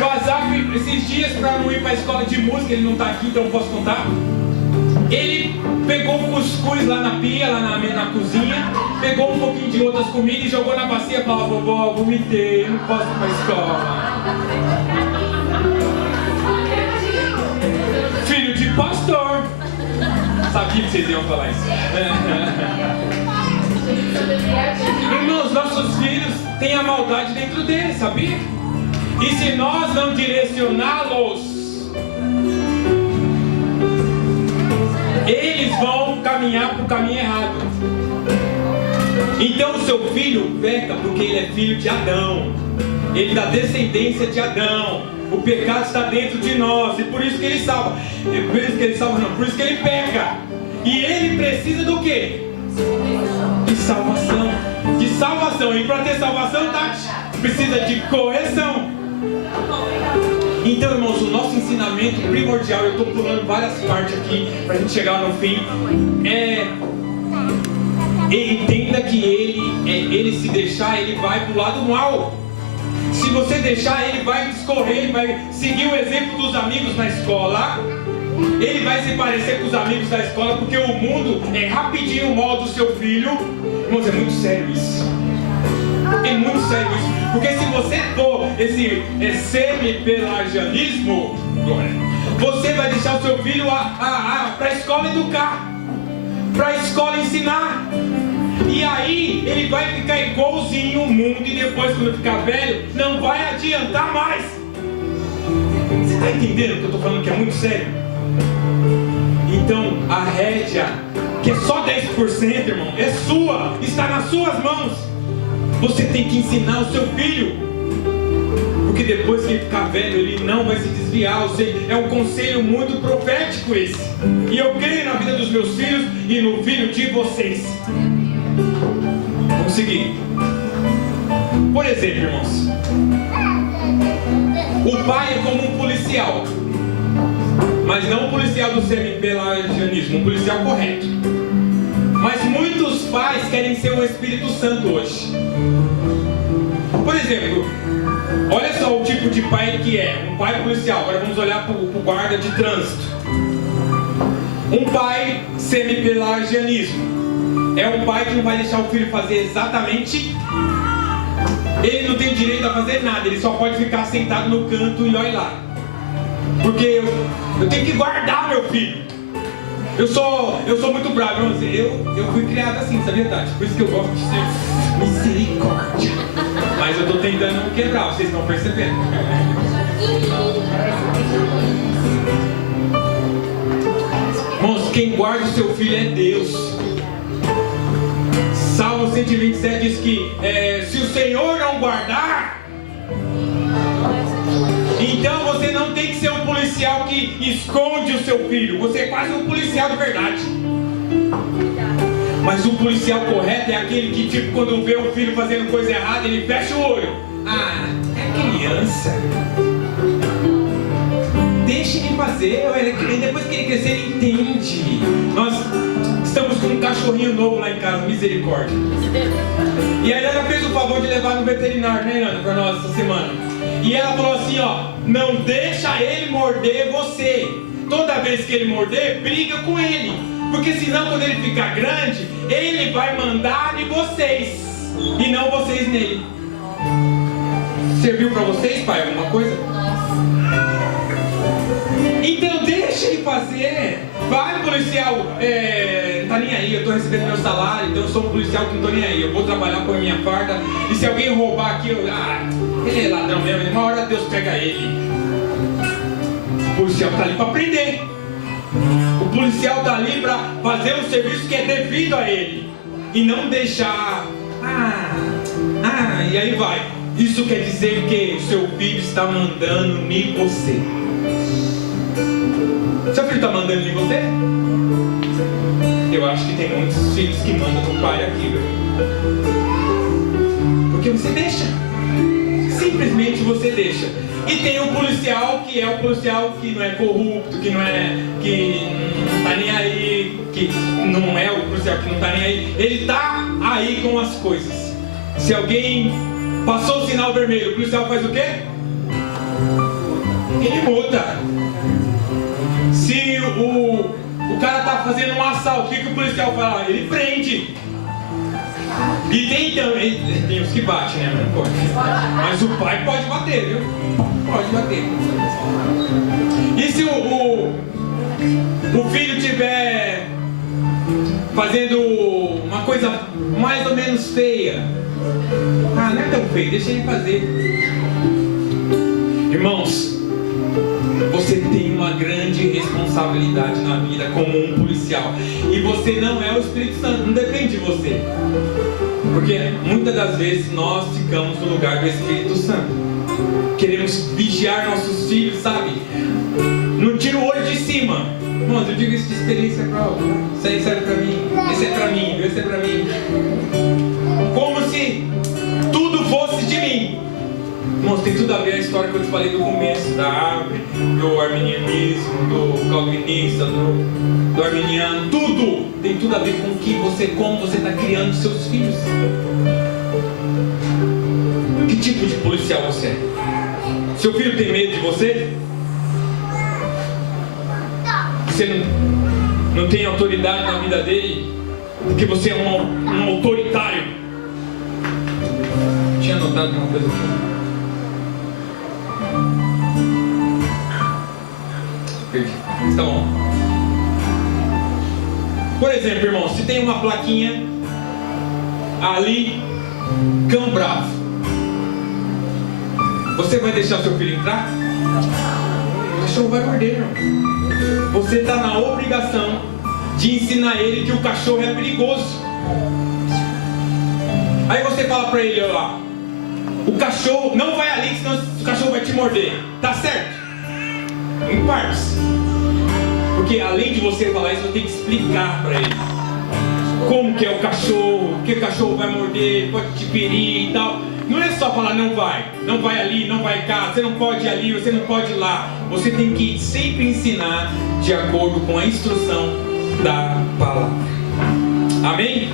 O Azaf, esses dias, para não ir para a escola de música, ele não está aqui, então eu posso contar. Ele pegou um cuscuz lá na pia, lá na cozinha, pegou um pouquinho de outras comidas e jogou na bacia e falou, vovó, vomitei, não posso ir para a escola. Filho de pastor. Sabia que vocês iam falar isso. Irmãos, nossos filhos têm a maldade dentro deles, sabia? E se nós não direcioná-los, eles vão caminhar para o caminho errado. Então o seu filho peca porque ele é filho de Adão. Ele é da descendência de Adão. O pecado está dentro de nós. E por isso que ele salva. Por isso que ele salva não, por isso que ele peca. E ele precisa do quê? De salvação. De salvação. E para ter salvação, Tati, precisa de correção. Então, irmãos, o nosso ensinamento primordial, eu estou pulando várias partes aqui para a gente chegar no fim, entenda que ele se deixar, ele vai para o lado mal. Se você deixar, ele vai discorrer, ele vai seguir o exemplo dos amigos na escola. Ele vai se parecer com os amigos da escola, porque o mundo é rapidinho o molde do seu filho. Irmãos, é muito sério isso. É muito sério isso. Porque se você for esse semi-pelagianismo, você vai deixar o seu filho para a escola educar, para a escola ensinar. E aí ele vai ficar igualzinho o mundo e depois, quando ficar velho, não vai adiantar mais. Você está entendendo o que eu estou falando, que é muito sério? Então a rédea, que é só 10%, irmão, é sua, está nas suas mãos. Você tem que ensinar o seu filho, porque depois que ele ficar velho, ele não vai se desviar. É um conselho muito profético esse. E eu creio na vida dos meus filhos e no filho de vocês. Vamos seguir. Por exemplo, irmãos, o pai é como um policial, mas não um policial do semi-pelagianismo, um policial correto. Mas muitos pais querem ser o Espírito Santo hoje. Por exemplo, olha só o tipo de pai que é. Um pai policial. Agora vamos olhar para o guarda de trânsito. Um pai semi-pelagianismo é um pai que não vai deixar o filho fazer exatamente. Ele não tem direito a fazer nada. Ele só pode ficar sentado no canto e olha lá. Porque eu tenho que guardar meu filho. Eu sou muito bravo, eu fui criado assim, sabia, Tati? Por isso que eu gosto de ser misericórdia. Mas eu estou tentando quebrar, vocês estão percebendo. Irmãos, quem guarda o seu filho é Deus. Salmo 127 diz que se o Senhor não guardar, então você não tem que ser um policial que esconde o seu filho. Você é quase um policial de verdade. Mas o policial correto é aquele que, tipo, quando vê o filho fazendo coisa errada, ele fecha o olho. Ah, é criança. Deixa ele fazer. Depois que ele crescer, ele entende. Nós estamos com um cachorrinho novo lá em casa, misericórdia. E a Ana fez o favor de levar no veterinário, né, Ana, para nós essa semana. E ela falou assim, ó, não deixa ele morder você. Toda vez que ele morder, briga com ele. Porque senão, quando ele ficar grande, ele vai mandar em vocês e não vocês nele. Serviu para vocês, pai, alguma coisa? Então deixa ele fazer. Vai, policial, não tá nem aí, eu tô recebendo meu salário, então eu sou um policial que não tô nem aí. Eu vou trabalhar com a minha farda. E se alguém roubar aqui, ele é ladrão mesmo, uma hora Deus pega ele. policial está ali para prender. O policial está ali para fazer um serviço que é devido a ele. E não deixar... e aí vai. Isso quer dizer que o seu filho está mandando em você. Seu filho está mandando em você? Eu acho que tem muitos filhos que mandam no pai aqui, viu? Porque você deixa. Simplesmente você deixa. E tem o policial que é o policial que não é corrupto, que não tá nem aí, que não é o policial que não tá nem aí. Ele tá aí com as coisas. Se alguém passou o sinal vermelho, o policial faz o quê? Ele multa. Se o cara tá fazendo um assalto, o que o policial fala? Ele prende. E tem os que batem, né? Não pode. Mas o pai pode bater, viu? Pode bater. E se o filho tiver fazendo uma coisa mais ou menos feia? Não é tão feio, deixa ele fazer. Irmãos, você tem uma grande responsabilidade na vida como um policial. E você não é o Espírito Santo, não depende de você. Porque muitas das vezes nós ficamos no lugar do Espírito Santo. Queremos vigiar nossos filhos, sabe? Não tira o olho de cima. Irmãos, eu digo isso de experiência própria. Isso aí serve pra mim. Esse é pra mim, esse é pra mim. Como se tudo fosse de mim. Irmãos, tem tudo a ver a história que eu te falei do começo, da árvore, do arminianismo, do calvinista, do arminiano, tudo tem tudo a ver com como você está criando seus filhos. Que tipo de policial você é? Seu filho tem medo de você? Você não tem autoridade na vida dele? Porque você é um autoritário? Tinha anotado uma coisa aqui. Perdi. Tá bom. Por exemplo, irmão, se tem uma plaquinha ali, cão bravo, você vai deixar seu filho entrar? O cachorro vai morder, irmão. Você está na obrigação de ensinar ele que o cachorro é perigoso. Aí você fala para ele, olha lá, o cachorro não vai ali, senão o cachorro vai te morder. Tá certo? Em partes. Porque além de você falar isso, eu tenho que explicar para ele como que é o cachorro, que o cachorro vai morder, pode te ferir e tal. Não é só falar não vai ali, não vai cá, você não pode ir ali, você não pode ir lá. Você tem que sempre ensinar de acordo com a instrução da palavra. Amém?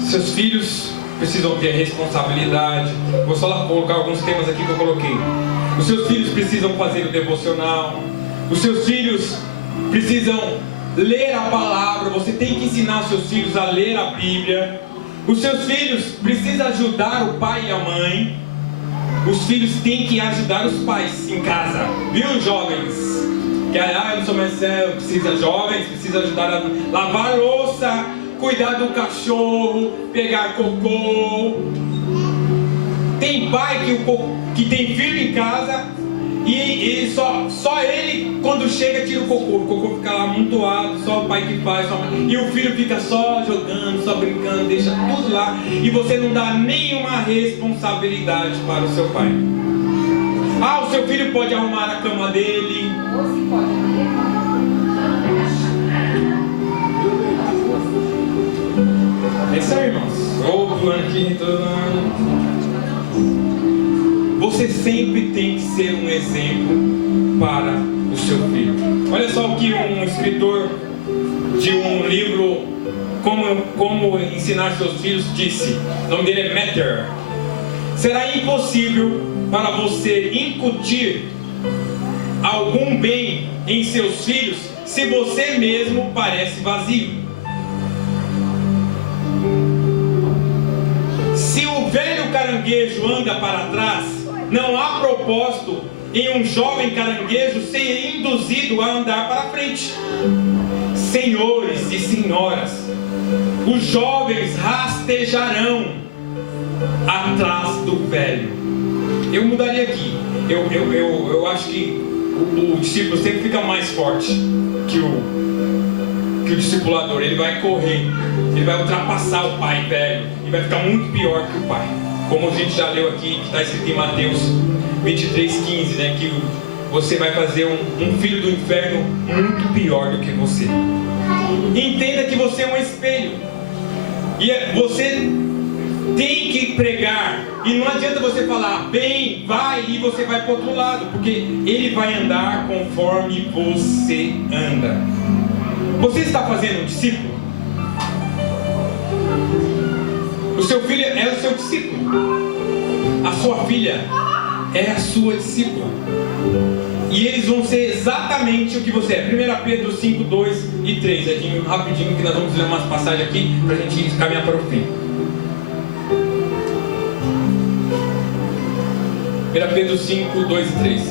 Seus filhos precisam ter responsabilidade. Vou só colocar alguns temas aqui que eu coloquei. Os seus filhos precisam fazer o devocional. Os seus filhos precisam ler a palavra. Você tem que ensinar os seus filhos a ler a Bíblia. Os seus filhos precisam ajudar o pai e a mãe. Os filhos têm que ajudar os pais em casa. Viu, jovens? Que eu não sou mais precisa jovens, precisa ajudar a lavar a louça, cuidar do cachorro, pegar cocô. Tem pai que tem filho em casa e só ele, quando chega, tira o cocô fica lá amontoado, só o pai que faz, e o filho fica só jogando, só brincando, deixa tudo lá, e você não dá nenhuma responsabilidade para o seu pai. O seu filho pode arrumar a cama dele. Você pode. É isso aí, irmãos. Aqui, você sempre tem que ser um exemplo para o seu filho. Olha só o que um escritor de um livro Como Ensinar Seus Filhos disse. O nome dele é Metter. Será impossível para você incutir algum bem em seus filhos se você mesmo parece vazio. Se o velho caranguejo anda para trás, não há propósito em um jovem caranguejo ser induzido a andar para frente. Senhores e senhoras, Os jovens rastejarão atrás do velho. Eu mudaria aqui. Eu acho que o discípulo sempre fica mais forte que o discipulador. Ele vai correr, ele vai ultrapassar o pai velho e vai ficar muito pior que o pai. Como a gente já leu aqui, que está escrito em Mateus 23:15, né? Que você vai fazer um filho do inferno muito pior do que você. Entenda que você é um espelho. E você tem que pregar. E não adianta você falar, bem, vai, e você vai para o outro lado. Porque ele vai andar conforme você anda. Você está fazendo um discípulo? O seu filho é o seu discípulo. A sua filha é a sua discípula. E eles vão ser exatamente o que você é. 1 Pedro 5, 2 e 3. Edinho, rapidinho, que nós vamos ler umas passagens aqui para a gente caminhar para o fim. 1 Pedro 5, 2 e 3.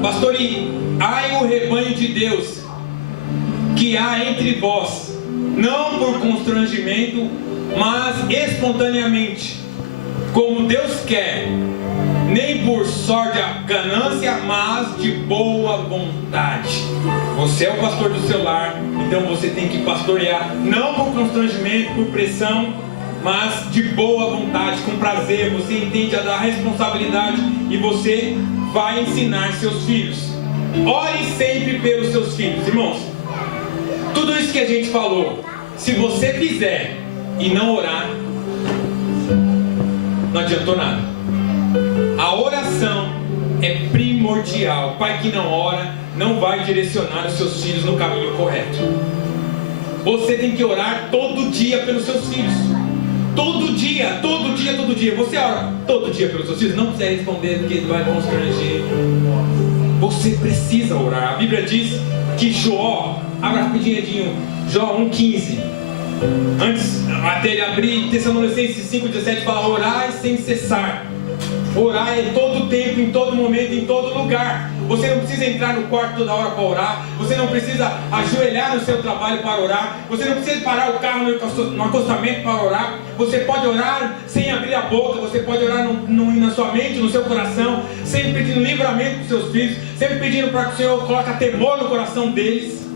Pastoreai o rebanho de Deus que há entre vós, não por constrangimento, mas espontaneamente, como Deus quer, nem por sorte a ganância, mas de boa vontade. Você é o pastor do seu lar, então você tem que pastorear, não por constrangimento, por pressão, mas de boa vontade, com prazer. Você entende a responsabilidade e você vai ensinar seus filhos. Ore sempre pelos seus filhos, irmãos. Tudo isso que a gente falou, se você fizer e não orar, não adiantou nada. A oração é primordial. Pai que não ora não vai direcionar os seus filhos no caminho correto. Você tem que orar todo dia pelos seus filhos. Todo dia, todo dia, todo dia. Você ora todo dia pelos seus filhos? Não precisa responder porque ele vai constranger. Você precisa orar. A Bíblia diz que Jó, abra rapidinho, Jó 1,15. Antes, até ele abrir, Tessalonicenses 5,17 fala: orai sem cessar. Orar é todo tempo, em todo momento, em todo lugar. Você não precisa entrar no quarto toda hora para orar. Você não precisa ajoelhar no seu trabalho para orar. Você não precisa parar o carro no acostamento para orar. Você pode orar sem abrir a boca. Você pode orar na sua mente, no seu coração, sempre pedindo livramento para os seus filhos, sempre pedindo para que o Senhor coloque temor no coração deles.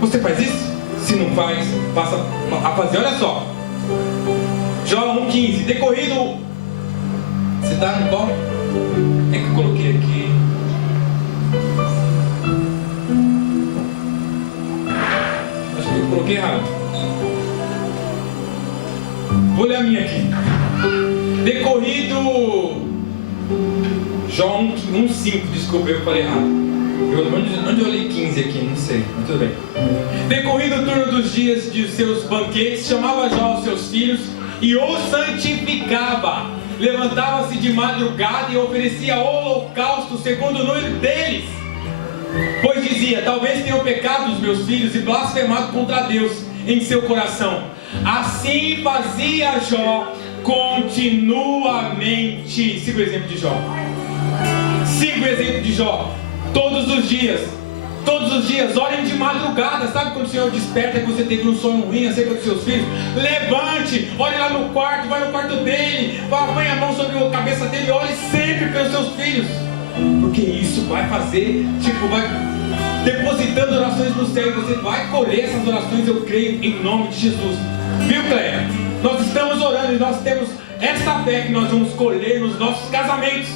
Você faz isso? Se não faz, passa a fazer. Olha só, Jó 1,15. Decorrido, você está no qual? É que eu coloquei aqui. Acho que eu coloquei errado. Vou ler a minha aqui. Decorrido, Jó 1,5. Desculpa, eu falei errado. Onde eu li 15 aqui? Não sei, mas tudo bem. Decorrido o turno dos dias de seus banquetes, chamava Jó os seus filhos e os santificava. Levantava-se de madrugada e oferecia holocausto segundo o número deles. Pois dizia: talvez tenham pecado os meus filhos e blasfemado contra Deus em seu coração. Assim fazia Jó continuamente. Siga o exemplo de Jó. Siga o exemplo de Jó. Todos os dias, orem de madrugada. Sabe quando o Senhor desperta que você teve um sonho ruim acerca dos seus filhos? Levante, olhe lá no quarto, vai no quarto dele, põe a mão sobre a cabeça dele, ore sempre pelos seus filhos. Porque isso vai fazer, vai depositando orações no céu e você vai colher essas orações, eu creio, em nome de Jesus. Viu, Cleia? Nós estamos orando e nós temos esta fé que nós vamos colher nos nossos casamentos,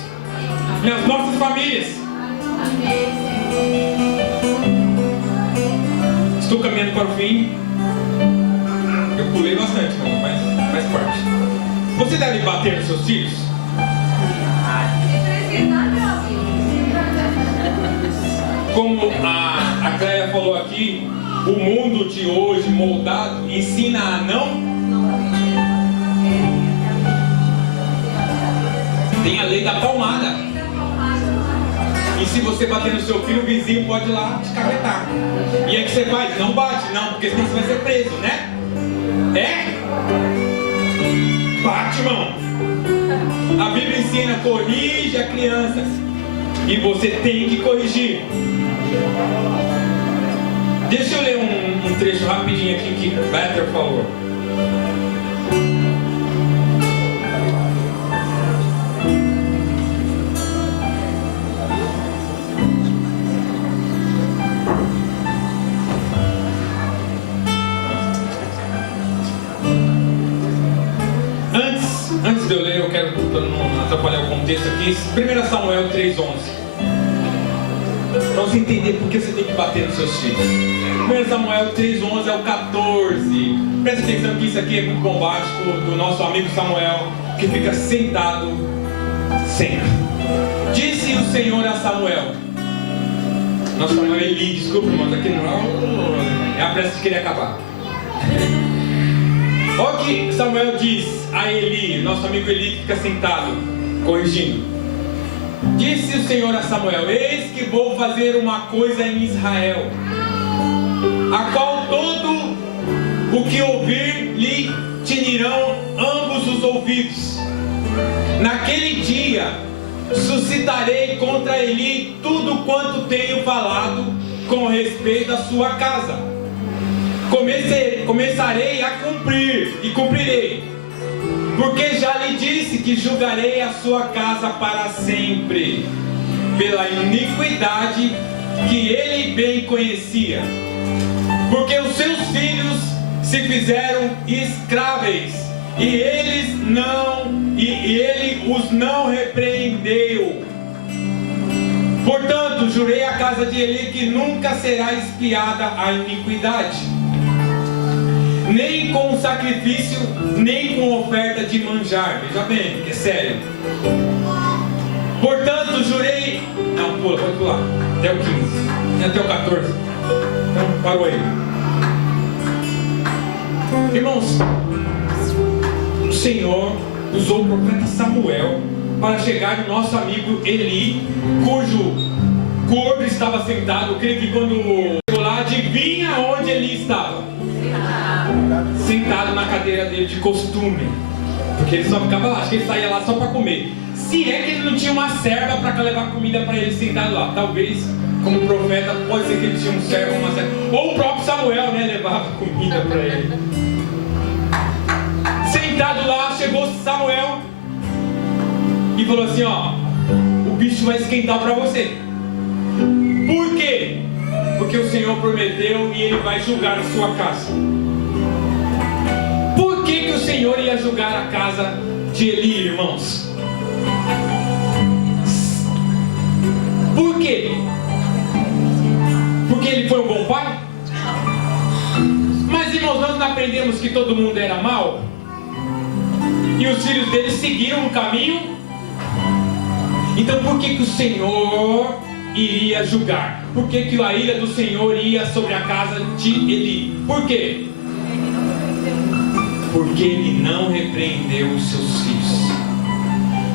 nas nossas famílias. Estou caminhando para o fim. Eu pulei bastante, irmão, mas faz parte. Você deve bater nos seus filhos? Como a Cléia falou aqui, o mundo de hoje moldado ensina a não. Tem a lei da palmada. E se você bater no seu filho, o vizinho pode ir lá te caguetar. E aí que você faz? Não bate, não, porque senão você vai ser preso, né? É? Bate, irmão. A Bíblia ensina: corrige a criança. E você tem que corrigir. Deixa eu ler um trecho rapidinho aqui que Peter falou. Antes de eu ler, eu quero, para não atrapalhar o contexto aqui, 1 Samuel 3:11. Para você entender por que você tem que bater nos seus filhos. 1 Samuel 3:11 é o 14. Presta atenção que isso aqui é muito bombástico, do nosso amigo Samuel, que fica sentado sempre. Disse o Senhor a Samuel. Nosso Samuel é Eli, desculpa, irmãos, aqui não é a pressa de querer acabar. Olha o que Samuel diz a Eli, nosso amigo Eli que fica sentado, corrigindo. Disse o Senhor a Samuel: eis que vou fazer uma coisa em Israel, a qual todo o que ouvir lhe tinirão ambos os ouvidos. Naquele dia suscitarei contra Eli tudo quanto tenho falado com respeito à sua casa. Começarei a cumprir e cumprirei, porque já lhe disse que julgarei a sua casa para sempre, pela iniquidade que ele bem conhecia, porque os seus filhos se fizeram escravos, e ele os não repreendeu. Portanto, jurei à casa de Eli que nunca será expiada a iniquidade, nem com sacrifício, nem com oferta de manjar. Veja bem, que é sério. Portanto, jurei. Não, pula, pode pular. Até o 15, até o 14. Então, parou aí. Irmãos, o Senhor usou o profeta Samuel para chegar no nosso amigo Eli, cujo corpo estava sentado. Eu creio que quando chegou lá, adivinha onde Eli estava? Sentado na cadeira dele de costume, porque ele só ficava lá, acho que ele saía lá só para comer. Se é que ele não tinha uma serva para levar comida para ele sentado lá, talvez como profeta pode ser que ele tinha um servo, uma serva, ou o próprio Samuel, né, levava comida para ele. Sentado lá, chegou Samuel e falou assim: ó, o bicho vai esquentar para você. Por quê? Porque o Senhor prometeu e Ele vai julgar a sua casa. Por que o Senhor ia julgar a casa de Eli, irmãos? Por quê? Porque ele foi um bom pai? Mas, irmãos, nós não aprendemos que todo mundo era mau? E os filhos dele seguiram o caminho? Então por que o Senhor iria julgar? Por que a ira do Senhor ia sobre a casa de Eli? Por quê? Porque ele não repreendeu os seus filhos.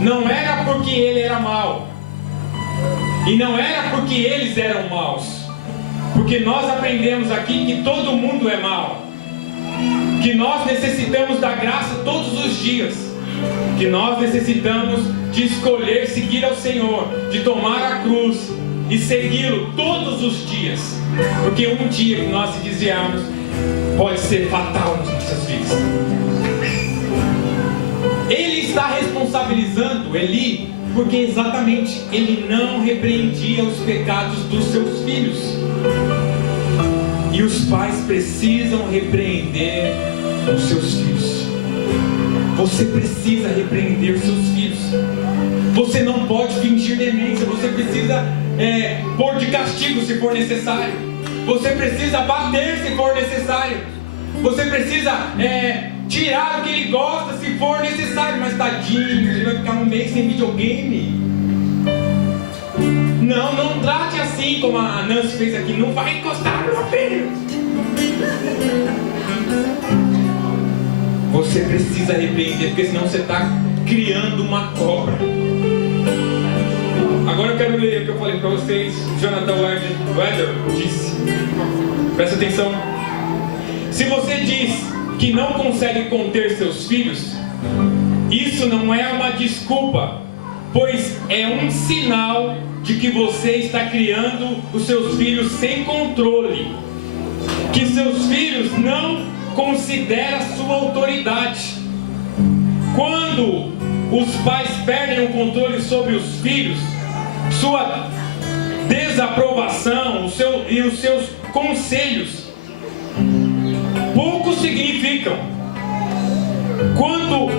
Não era porque ele era mau, e não era porque eles eram maus, porque nós aprendemos aqui que todo mundo é mau, que nós necessitamos da graça todos os dias, que nós necessitamos de escolher seguir ao Senhor, de tomar a cruz e segui-lo todos os dias, porque um dia que nós se desviarmos pode ser fatal nas nossas vidas. Ele está responsabilizando Eli porque exatamente ele não repreendia os pecados dos seus filhos. E os pais precisam repreender os seus filhos. Você precisa repreender os seus filhos. Você não pode fingir demência. Você precisa pôr de castigo se for necessário. Você precisa bater se for necessário. Você precisa tirar o que ele gosta se for necessário. Mas tadinho, ele vai ficar um mês sem videogame. Não trate assim como a Nancy fez aqui. Não vai encostar no meu filho. Você precisa repreender, porque senão você está criando uma cobra. Agora eu quero ler o que eu falei para vocês. Jonathan Weather disse. Presta atenção. Se você diz que não consegue conter seus filhos, isso não é uma desculpa, pois é um sinal de que você está criando os seus filhos sem controle. que seus filhos não consideram sua autoridade. Quando os pais perdem o controle sobre os filhos, sua desaprovação e os seus conselhos pouco significam. Quando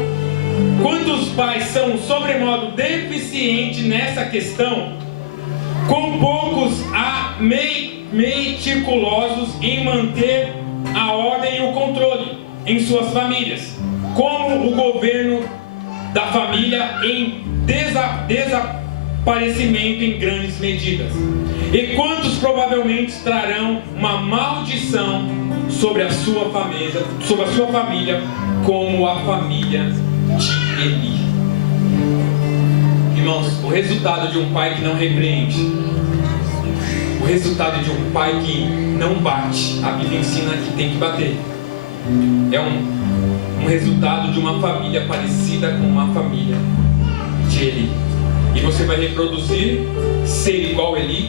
os pais são sobremodo deficientes nessa questão, com poucos meticulosos em manter a ordem e o controle em suas famílias, como o governo da família em desaparecimento em grandes medidas. E quantos provavelmente trarão uma maldição sobre a sua família, como a família de Eli. Irmãos, o resultado de um pai que não repreende, o resultado de um pai que não bate, a Bíblia ensina que tem que bater, é um resultado de uma família parecida com a família de Eli. E você vai reproduzir ser igual a Eli,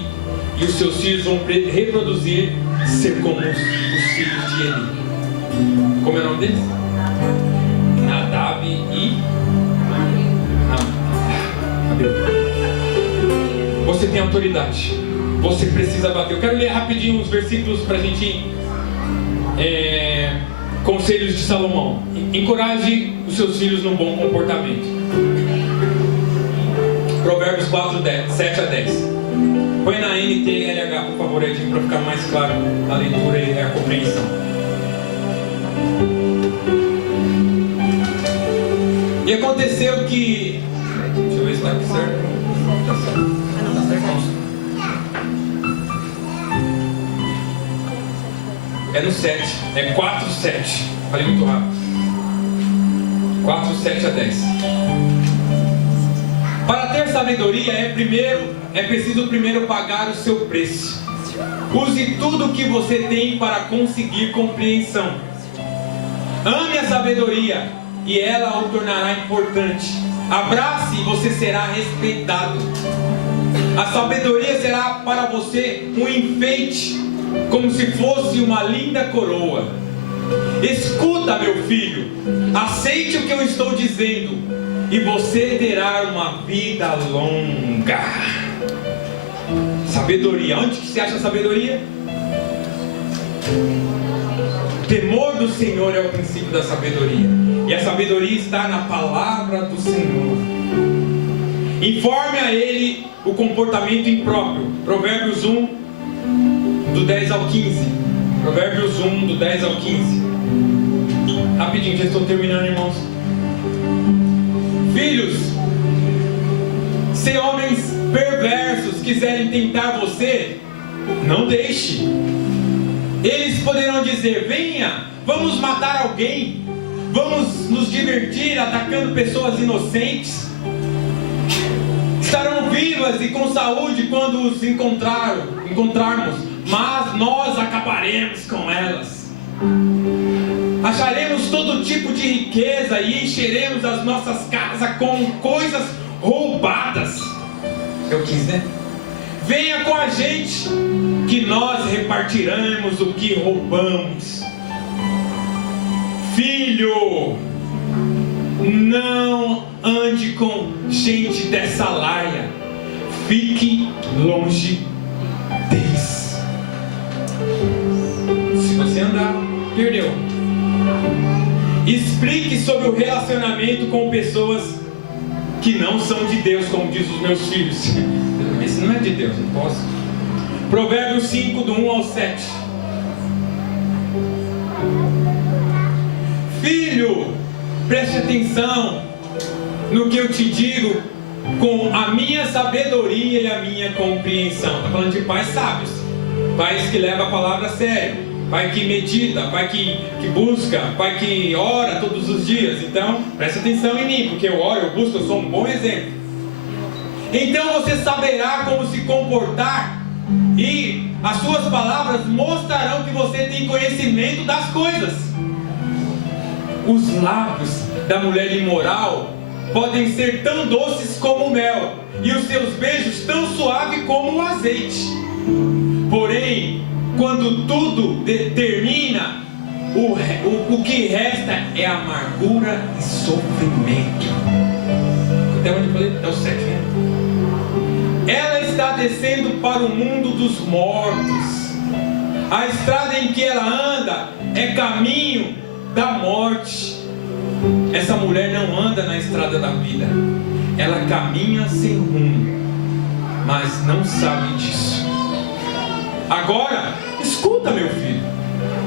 e os seus filhos vão reproduzir ser como os filhos de Eli. Como é o nome deles? Nadab e Abiú. Você tem autoridade. Você precisa bater. Eu quero ler rapidinho uns versículos para a gente. Conselhos de Salomão. Encoraje os seus filhos num bom comportamento. Provérbios 4, 7 a 10. Põe na NTLH, por favor, Edinho, para ficar mais claro a leitura e a compreensão. E aconteceu que... Deixa eu ver se está aqui certo. Está certo. Está certo. É no 7. É 4, 7. Falei muito rápido. 4, 7 a 10. Para ter sabedoria é preciso primeiro pagar o seu preço. Use tudo o que você tem para conseguir compreensão. Ame a sabedoria e ela o tornará importante. Abrace e você será respeitado. A sabedoria será para você um enfeite, como se fosse uma linda coroa. Escuta, meu filho, aceite o que eu estou dizendo, e você terá uma vida longa. Sabedoria. Onde que se acha sabedoria? O temor do Senhor é o princípio da sabedoria. E a sabedoria está na palavra do Senhor. Informe a ele o comportamento impróprio. Provérbios 1, do 10 ao 15. Provérbios 1, do 10 ao 15. Rapidinho, já estou terminando, irmãos. Filhos, se homens perversos quiserem tentar você, não deixe. Eles poderão dizer: venha, vamos matar alguém, vamos nos divertir atacando pessoas inocentes. Estarão vivas e com saúde quando os encontrarmos, mas nós acabaremos com elas. Acharemos todo tipo de riqueza e encheremos as nossas casas com coisas roubadas. É o 15, né? Venha com a gente, que nós repartiremos o que roubamos. Filho, não ande com gente dessa laia. Fique longe deles. Se você andar, perdeu. Explique sobre o relacionamento com pessoas que não são de Deus, como diz os meus filhos. Esse não é de Deus, não posso. Provérbios 5, do 1 ao 7. Filho, preste atenção no que eu te digo com a minha sabedoria e a minha compreensão. Está falando de pais sábios, pais que levam a palavra a sério, pai que medita, pai que busca, pai que ora todos os dias. Então, preste atenção em mim, porque eu oro, eu busco, eu sou um bom exemplo. Então você saberá como se comportar, e as suas palavras mostrarão que você tem conhecimento das coisas. Os lábios da mulher imoral podem ser tão doces como o mel, e os seus beijos tão suaves como o azeite. Porém, quando tudo termina, o que resta é amargura e sofrimento. Até onde eu falei? É o 7, né? Ela está descendo para o mundo dos mortos. A estrada em que ela anda é caminho da morte. Essa mulher não anda na estrada da vida. Ela caminha sem rumo, mas não sabe disso. Agora, escuta, meu filho,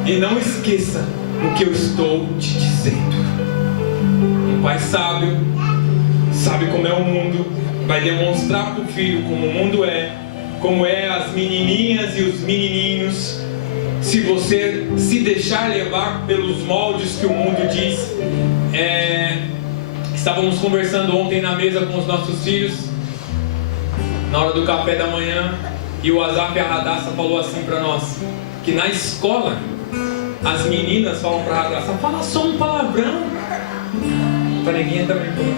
e não esqueça o que eu estou te dizendo. Um pai sábio sabe como é o mundo, vai demonstrar para o filho como o mundo é, como é as menininhas e os menininhos. Se você se deixar levar pelos moldes que o mundo diz. Estávamos conversando ontem na mesa com os nossos filhos, na hora do café da manhã, e o Azaf e a Radassa falou assim para nós, que na escola as meninas falam para a Radassa: fala só um palavrão. Para neguinha também falou: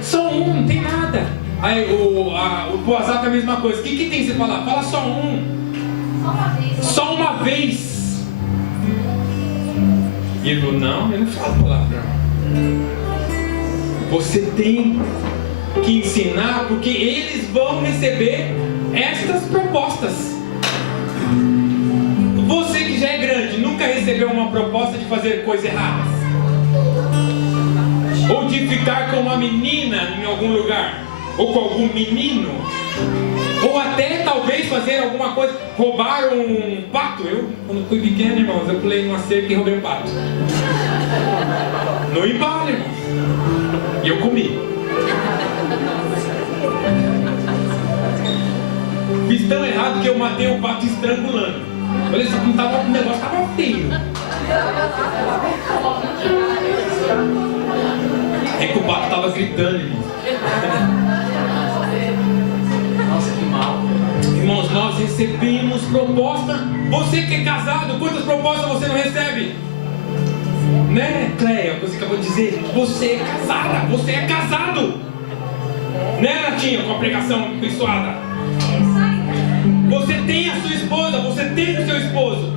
só um, não tem nada. Aí o Azaf é a mesma coisa: o que tem você falar? Fala só um. Só uma vez. E ele falou: não, eu não falo palavrão. Você tem que ensinar, porque eles vão receber estas propostas. Você que já é grande, nunca recebeu uma proposta de fazer coisas erradas, ou de ficar com uma menina em algum lugar, ou com algum menino, ou até talvez fazer alguma coisa, roubar um pato. Eu, quando fui pequeno, irmãos, eu pulei numa cerca e roubei um pato. No embalo, irmãos. E eu comi. Fiz tão errado que eu matei o pato estrangulando. Olha só, o negócio estava feio. É que o pato estava gritando, irmãos. Nossa, que mal. Irmãos, nós recebemos proposta. Você que é casado, quantas propostas você não recebe? Né, Cleia? Você acabou de dizer: você é casada, você é casado. Né, Natinha, com a pregação abençoada? Você tem a sua esposa, você tem o seu esposo.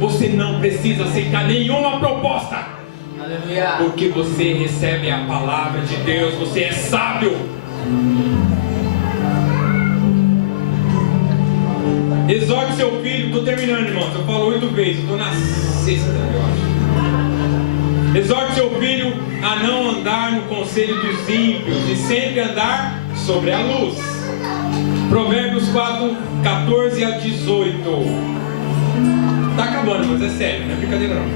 Você não precisa aceitar nenhuma proposta. Aleluia. Porque você recebe a palavra de Deus, você é sábio. Exorte seu filho. Estou terminando, irmãos. Eu falo 8 vezes, estou na 6ª, eu acho. Exorte seu filho a não andar no conselho dos ímpios e sempre andar sobre a luz. Provérbios 4, 14 a 18. Está acabando, mas é sério, não é brincadeira não.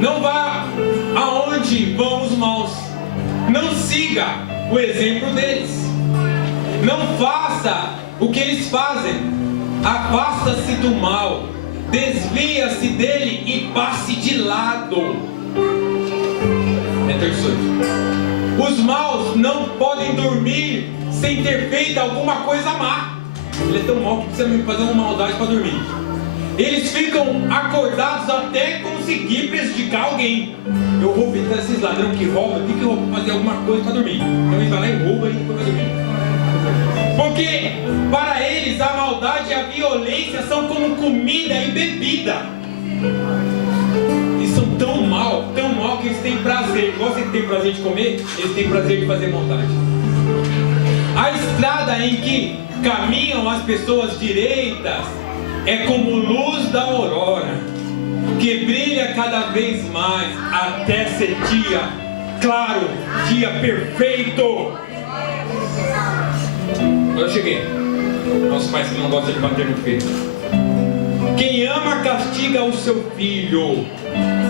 Não vá aonde vão os maus. Não siga o exemplo deles. Não faça o que eles fazem. Afasta-se do mal. Desvia-se dele e passe de lado. É 18. Os maus não podem dormir sem ter feito alguma coisa má. Ele é tão mau que precisa fazer uma maldade para dormir. Eles ficam acordados até conseguir prejudicar alguém. Eu vou evitar esses ladrões que roubam, tem que fazer alguma coisa para dormir. Então eles vão lá e roubam e depois vai dormir. Porque para eles a maldade e a violência são como comida e bebida. E são tão mal que eles têm prazer. Igual você tem prazer de comer, eles têm prazer de fazer maldade. A estrada em que caminham as pessoas direitas é como luz da aurora, que brilha cada vez mais até ser dia claro, dia perfeito. Eu cheguei. Nossos pais que não gostam de bater no filho. Quem ama castiga o seu filho.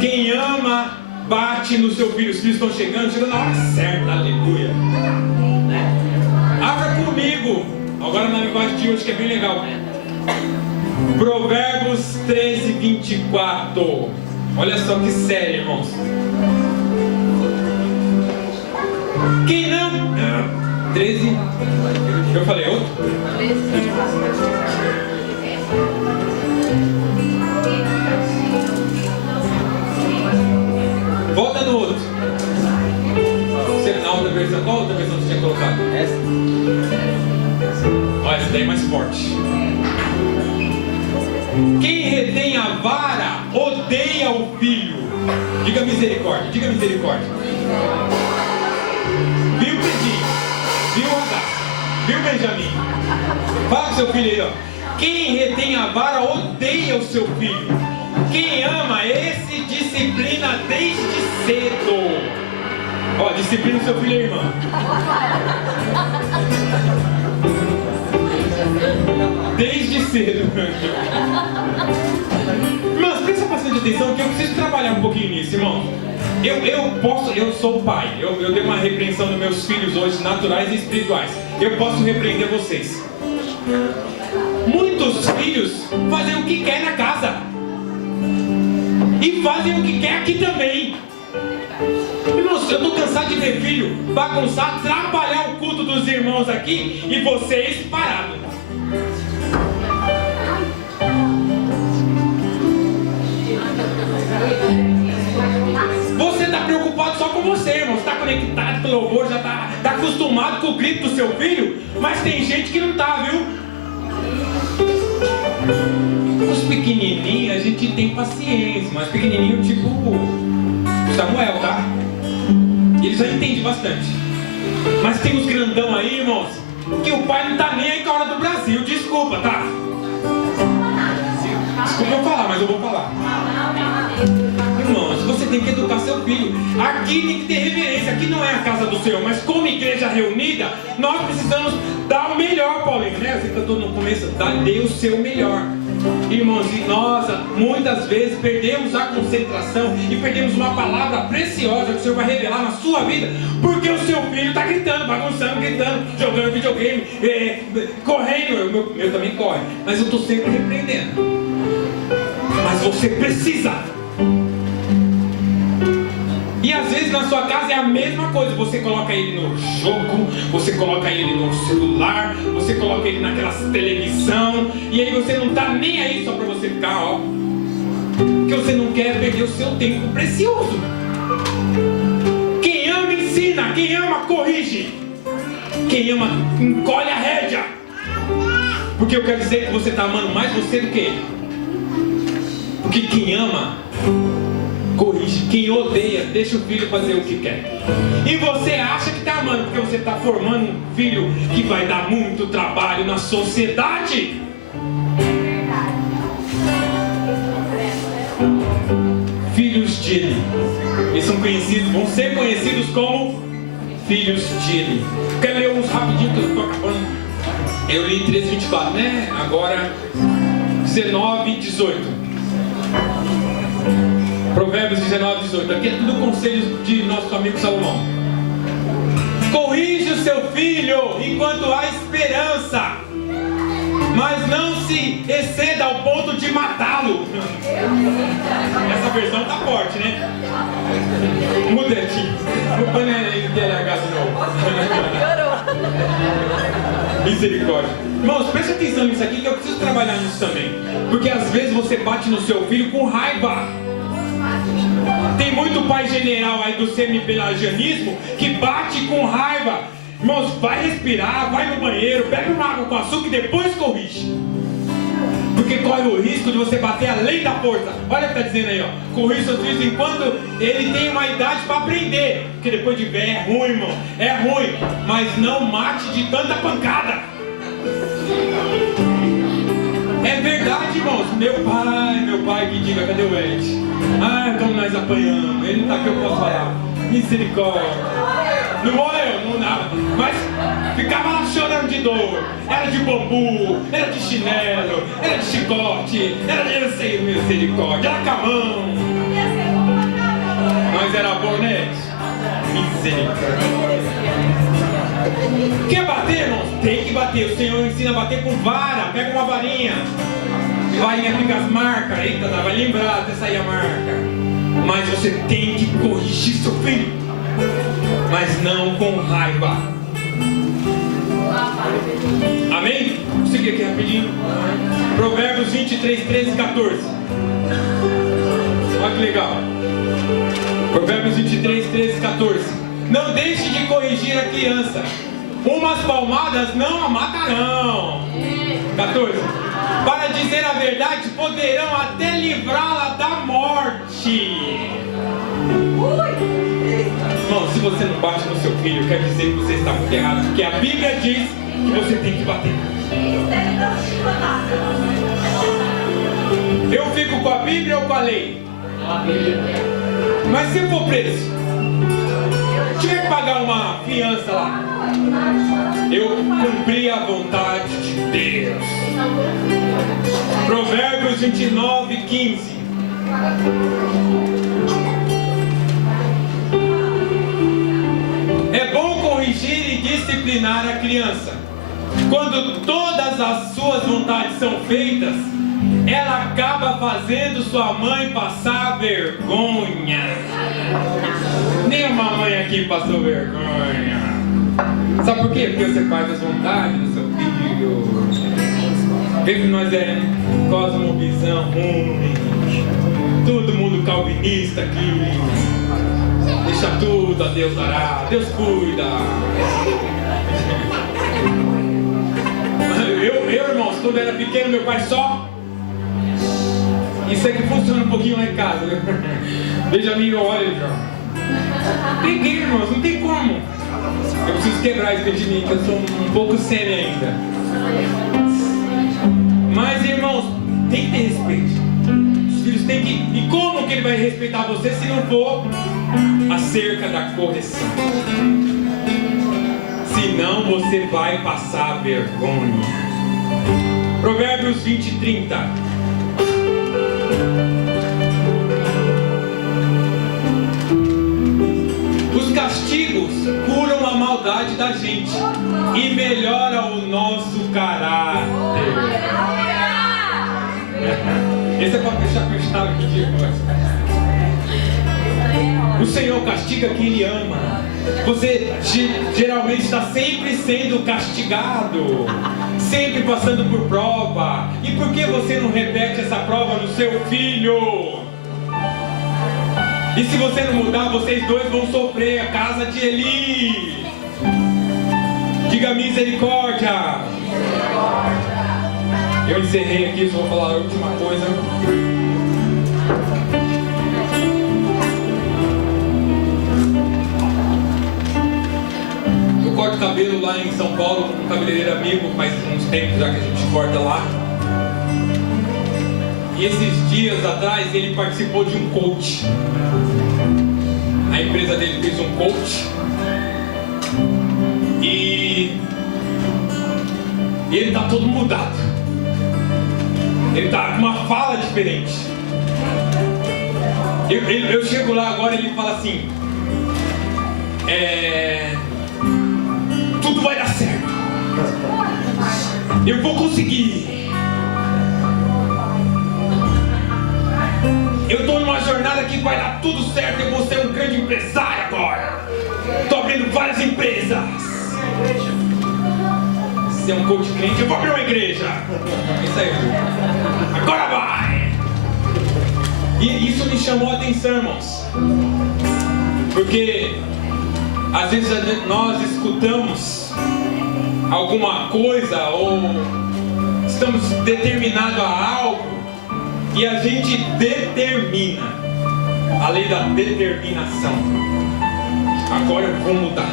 Quem ama bate no seu filho. Os filhos estão chegando na hora certa, aleluia. Abra comigo. Agora na linguagem de hoje que é bem legal. Provérbios 13, 24. Olha só que sério, irmãos. Quem não... 13. Eu falei outro? Volta no outro. Você, na outra versão, qual outra versão você tinha colocado? Essa? daí é mais forte. Quem retém a vara odeia o filho. Diga misericórdia, diga misericórdia. Viu, Pedrinho? Viu, Radassa? Viu, Benjamin? Fala com seu filho aí, ó. Quem retém a vara odeia o seu filho. Quem ama, esse disciplina desde cedo. Ó, disciplina o seu filho aí, irmão. Desde cedo. Irmãos, presta bastante atenção que eu preciso trabalhar um pouquinho nisso, irmão. Eu sou o pai. Eu dei uma repreensão nos meus filhos hoje, naturais e espirituais. Eu posso repreender vocês. Muitos filhos fazem o que quer na casa. E fazem o que quer aqui também. Irmãos, eu estou cansado de ver filho bagunçar, atrapalhar o culto dos irmãos aqui e vocês parados. Você está preocupado só com você, irmão. Você está conectado com o louvor, já está acostumado com o grito do seu filho, mas tem gente que não está, viu? Os pequenininhos a gente tem paciência, mas pequenininho tipo Samuel, tá? Ele já entende bastante. Mas tem uns grandão aí, irmãos, que o pai não tá nem aí com a hora do Brasil. Desculpa, tá? Desculpa eu falar, mas eu vou falar. Irmãos, você tem que educar seu filho. Aqui tem que ter reverência. Aqui não é a casa do Senhor, mas como igreja reunida, nós precisamos dar o melhor, Paulinho, né? Você cantou no começo, dê o seu melhor. Irmãos, e nós muitas vezes perdemos a concentração e perdemos uma palavra preciosa que o Senhor vai revelar na sua vida, porque o seu filho está gritando, bagunçando, gritando, jogando videogame, correndo. Meu também corre, mas eu estou sempre repreendendo. Mas você precisa. E às vezes na sua casa é a mesma coisa. Você coloca ele no jogo, você coloca ele no celular, você coloca ele naquela televisão, e aí você não está nem aí só para você ficar, ó. Porque você não quer perder o seu tempo precioso. Quem ama ensina, quem ama corrige, quem ama encolhe a rédea. Porque eu quero dizer que você está amando mais você do que ele. Porque quem ama corrige, quem odeia deixa o filho fazer o que quer. E você acha que está amando porque você está formando um filho que vai dar muito trabalho na sociedade. Filhos de Eli. Eles são conhecidos, vão ser conhecidos como filhos de Eli. Quero ler uns rapidinho que eu estou acabando. Eu li 13:24, né? Agora 19:18. Provérbios 19:18. Aqui é tudo conselho de nosso amigo Salomão. Corrige o seu filho enquanto há esperança, mas não se exceda ao ponto de matá-lo. Essa versão tá forte, né? Muda aqui. O panela de DLH de novo. Misericórdia. Irmãos, preste atenção nisso aqui que eu preciso trabalhar nisso também. Porque às vezes você bate no seu filho com raiva. Tem muito pai general aí do semi-pelagianismo que bate com raiva. Irmãos, vai respirar, vai no banheiro, bebe uma água com açúcar e depois corrige. Porque corre o risco de você bater além da força. Olha o que está dizendo aí, ó. Corrige seus filhos enquanto ele tem uma idade para aprender. Porque depois de velho é ruim, irmão. É ruim, mas não mate de tanta pancada. É verdade, irmãos. Meu pai que diga, cadê o Ed? Ah, como nós apanhamos. Ele não tá aqui, eu posso falar. Misericórdia. Não morreu, não nada. Mas ficava lá chorando de dor. Era de bambu, era de chinelo, era de chicote, era de, eu sei, misericórdia, era com a mão. Mas era bom, né? Misericórdia. Quer bater, irmãos? Tem que bater. O Senhor ensina a bater com vara. Pega uma varinha. Varinha fica as marcas. Eita, vai lembrar até sair a marca. Mas você tem que corrigir seu filho. Mas não com raiva. Amém? Vou seguir aqui rapidinho. Provérbios 23, 13 e 14. Olha que legal. Provérbios 23, 13 e 14. Não deixe de corrigir a criança. Umas palmadas não a matarão. 14. Para dizer a verdade, poderão até livrá-la da morte. Irmão, se você não bate no seu filho, quer dizer que você está muito errado, porque a Bíblia diz que você tem que bater. Eu fico com a Bíblia ou com a lei? Mas se eu for preso, tiver que pagar uma fiança lá, eu cumpri a vontade de Deus. Provérbios 29, 15. É bom corrigir e disciplinar a criança. Quando todas as suas vontades são feitas, ela acaba fazendo sua mãe passar vergonha. Nenhuma mãe aqui passou vergonha. Sabe por quê? Porque você faz as vontades do seu filho. Vê que nós é cosmovisão ruim. Todo mundo calvinista aqui. Deixa tudo, a Deus dará. Deus cuida. Eu, irmãos, quando era pequeno, meu pai só. Isso aqui funciona um pouquinho lá em casa. Benjamin, olha já. Peguei, irmãos, não tem como. Eu preciso quebrar isso de mim, que eu sou um pouco sêmio ainda. Mas, irmãos, tem que ter respeito. Os filhos têm que... E como que ele vai respeitar você se não for acerca da correção? Senão você vai passar vergonha. Provérbios 20, 30. Os castigos curam a maldade da gente e melhoram o nosso caráter. Esse é para fechar com o estado aqui de voz. O Senhor castiga quem Ele ama. Você geralmente está sempre sendo castigado, sempre passando por prova. E por que você não repete essa prova no seu filho? E se você não mudar, vocês dois vão sofrer a casa de Eli. Diga misericórdia. Eu encerrei aqui, só vou falar a última coisa. Eu corto cabelo lá em São Paulo com um cabeleireiro amigo, faz uns tempos já que a gente corta lá. E esses dias atrás ele participou de um coach. A empresa dele fez um coach. E ele está todo mudado. Ele está com uma fala diferente. Eu chego lá agora e ele fala assim: tudo vai dar certo. Eu vou conseguir. Eu estou numa jornada que vai dar tudo certo. Eu vou ser um grande empresário agora. Estou abrindo várias empresas. Se é um coach crente, eu vou abrir uma igreja. Isso aí. Agora vai. E isso me chamou a atenção, irmãos. Porque às vezes nós escutamos alguma coisa ou estamos determinados a algo e a gente determina. A lei da determinação. Agora eu vou mudar.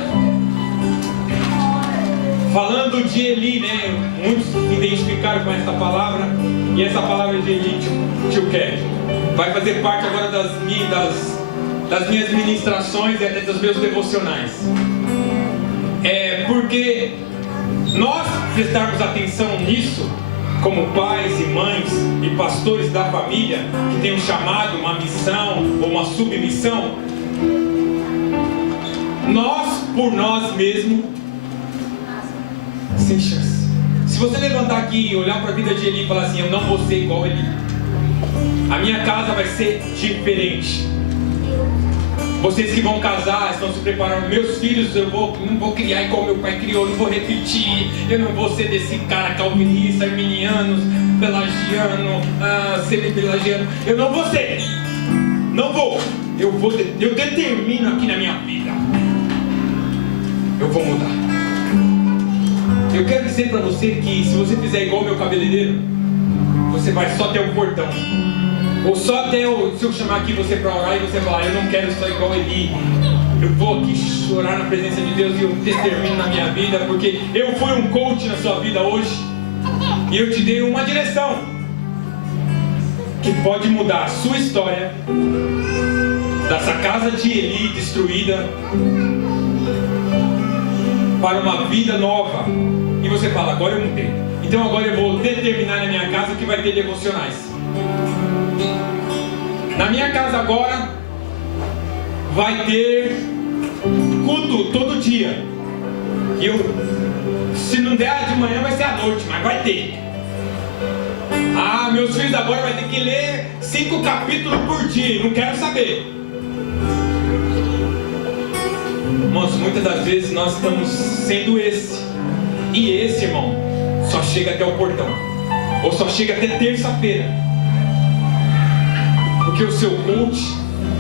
Falando de Eli, né? Muitos se identificaram com essa palavra. E essa palavra de Eli, tio Kevin, vai fazer parte agora das minhas ministrações e até dos meus devocionais. Porque nós prestarmos atenção nisso, como pais e mães e pastores da família, que tem um chamado, uma missão ou uma submissão, nós, por nós mesmos, sem chance. Se você levantar aqui e olhar para a vida de Eli e falar assim: eu não vou ser igual a Eli, a minha casa vai ser diferente. Vocês que vão casar, estão se preparando. Meus filhos, eu não vou criar igual meu pai criou, não vou repetir. Eu não vou ser desse cara calvinista, arminiano, pelagiano, semi-pelagiano. Eu não vou ser. Não vou. Eu determino aqui na minha vida. Eu vou mudar. Eu quero dizer para você que se você fizer igual meu cabeleireiro, você vai só até o portão. Ou só até se eu chamar aqui você para orar e você falar, eu não quero só igual Eli. Eu vou aqui chorar na presença de Deus e eu determino na minha vida, porque eu fui um coach na sua vida hoje. E eu te dei uma direção que pode mudar a sua história, dessa casa de Eli destruída, para uma vida nova. E você fala, agora eu mudei. Então agora eu vou determinar na minha casa que vai ter devocionais. Na minha casa agora vai ter culto todo dia. E se não der de manhã vai ser à noite, mas vai ter. Meus filhos agora vai ter que ler 5 capítulos por dia. Não quero saber. Irmãos, muitas das vezes nós estamos sendo esse. E esse, irmão, só chega até o portão. Ou só chega até terça-feira. Porque o seu coach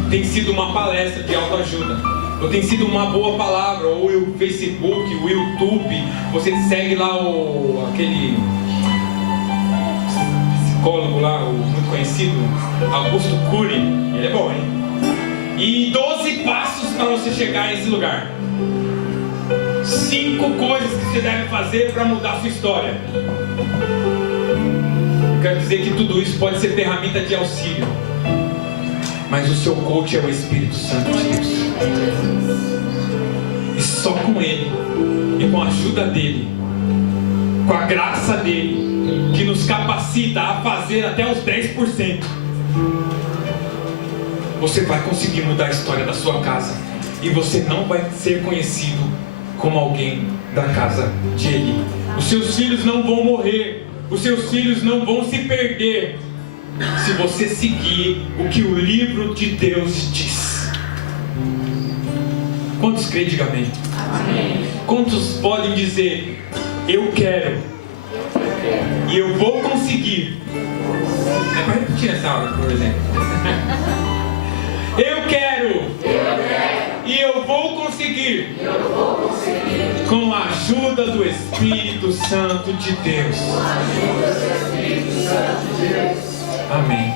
tem sido uma palestra de autoajuda. Ou tem sido uma boa palavra. Ou o Facebook, o YouTube. Você segue lá aquele psicólogo lá, muito conhecido, Augusto Cury. Ele é bom, hein? E 12 passos para você chegar a esse lugar. 5 coisas que você deve fazer para mudar a sua história. Quero dizer que tudo isso pode ser ferramenta de auxílio, mas o seu coach é o Espírito Santo de Deus. E só com Ele, e com a ajuda dEle, com a graça dEle, que nos capacita a fazer até os 10%, você vai conseguir mudar a história da sua casa. E você não vai ser conhecido como alguém da casa de Eli. Os seus filhos não vão morrer. Os seus filhos não vão se perder, se você seguir o que o livro de Deus diz. Quantos creem? Diga amém. Amém. Quantos podem dizer, eu quero e eu vou conseguir? É para repetir essa aula, por exemplo. Eu quero e eu vou conseguir, com a ajuda do Espírito Santo de Deus. Amém.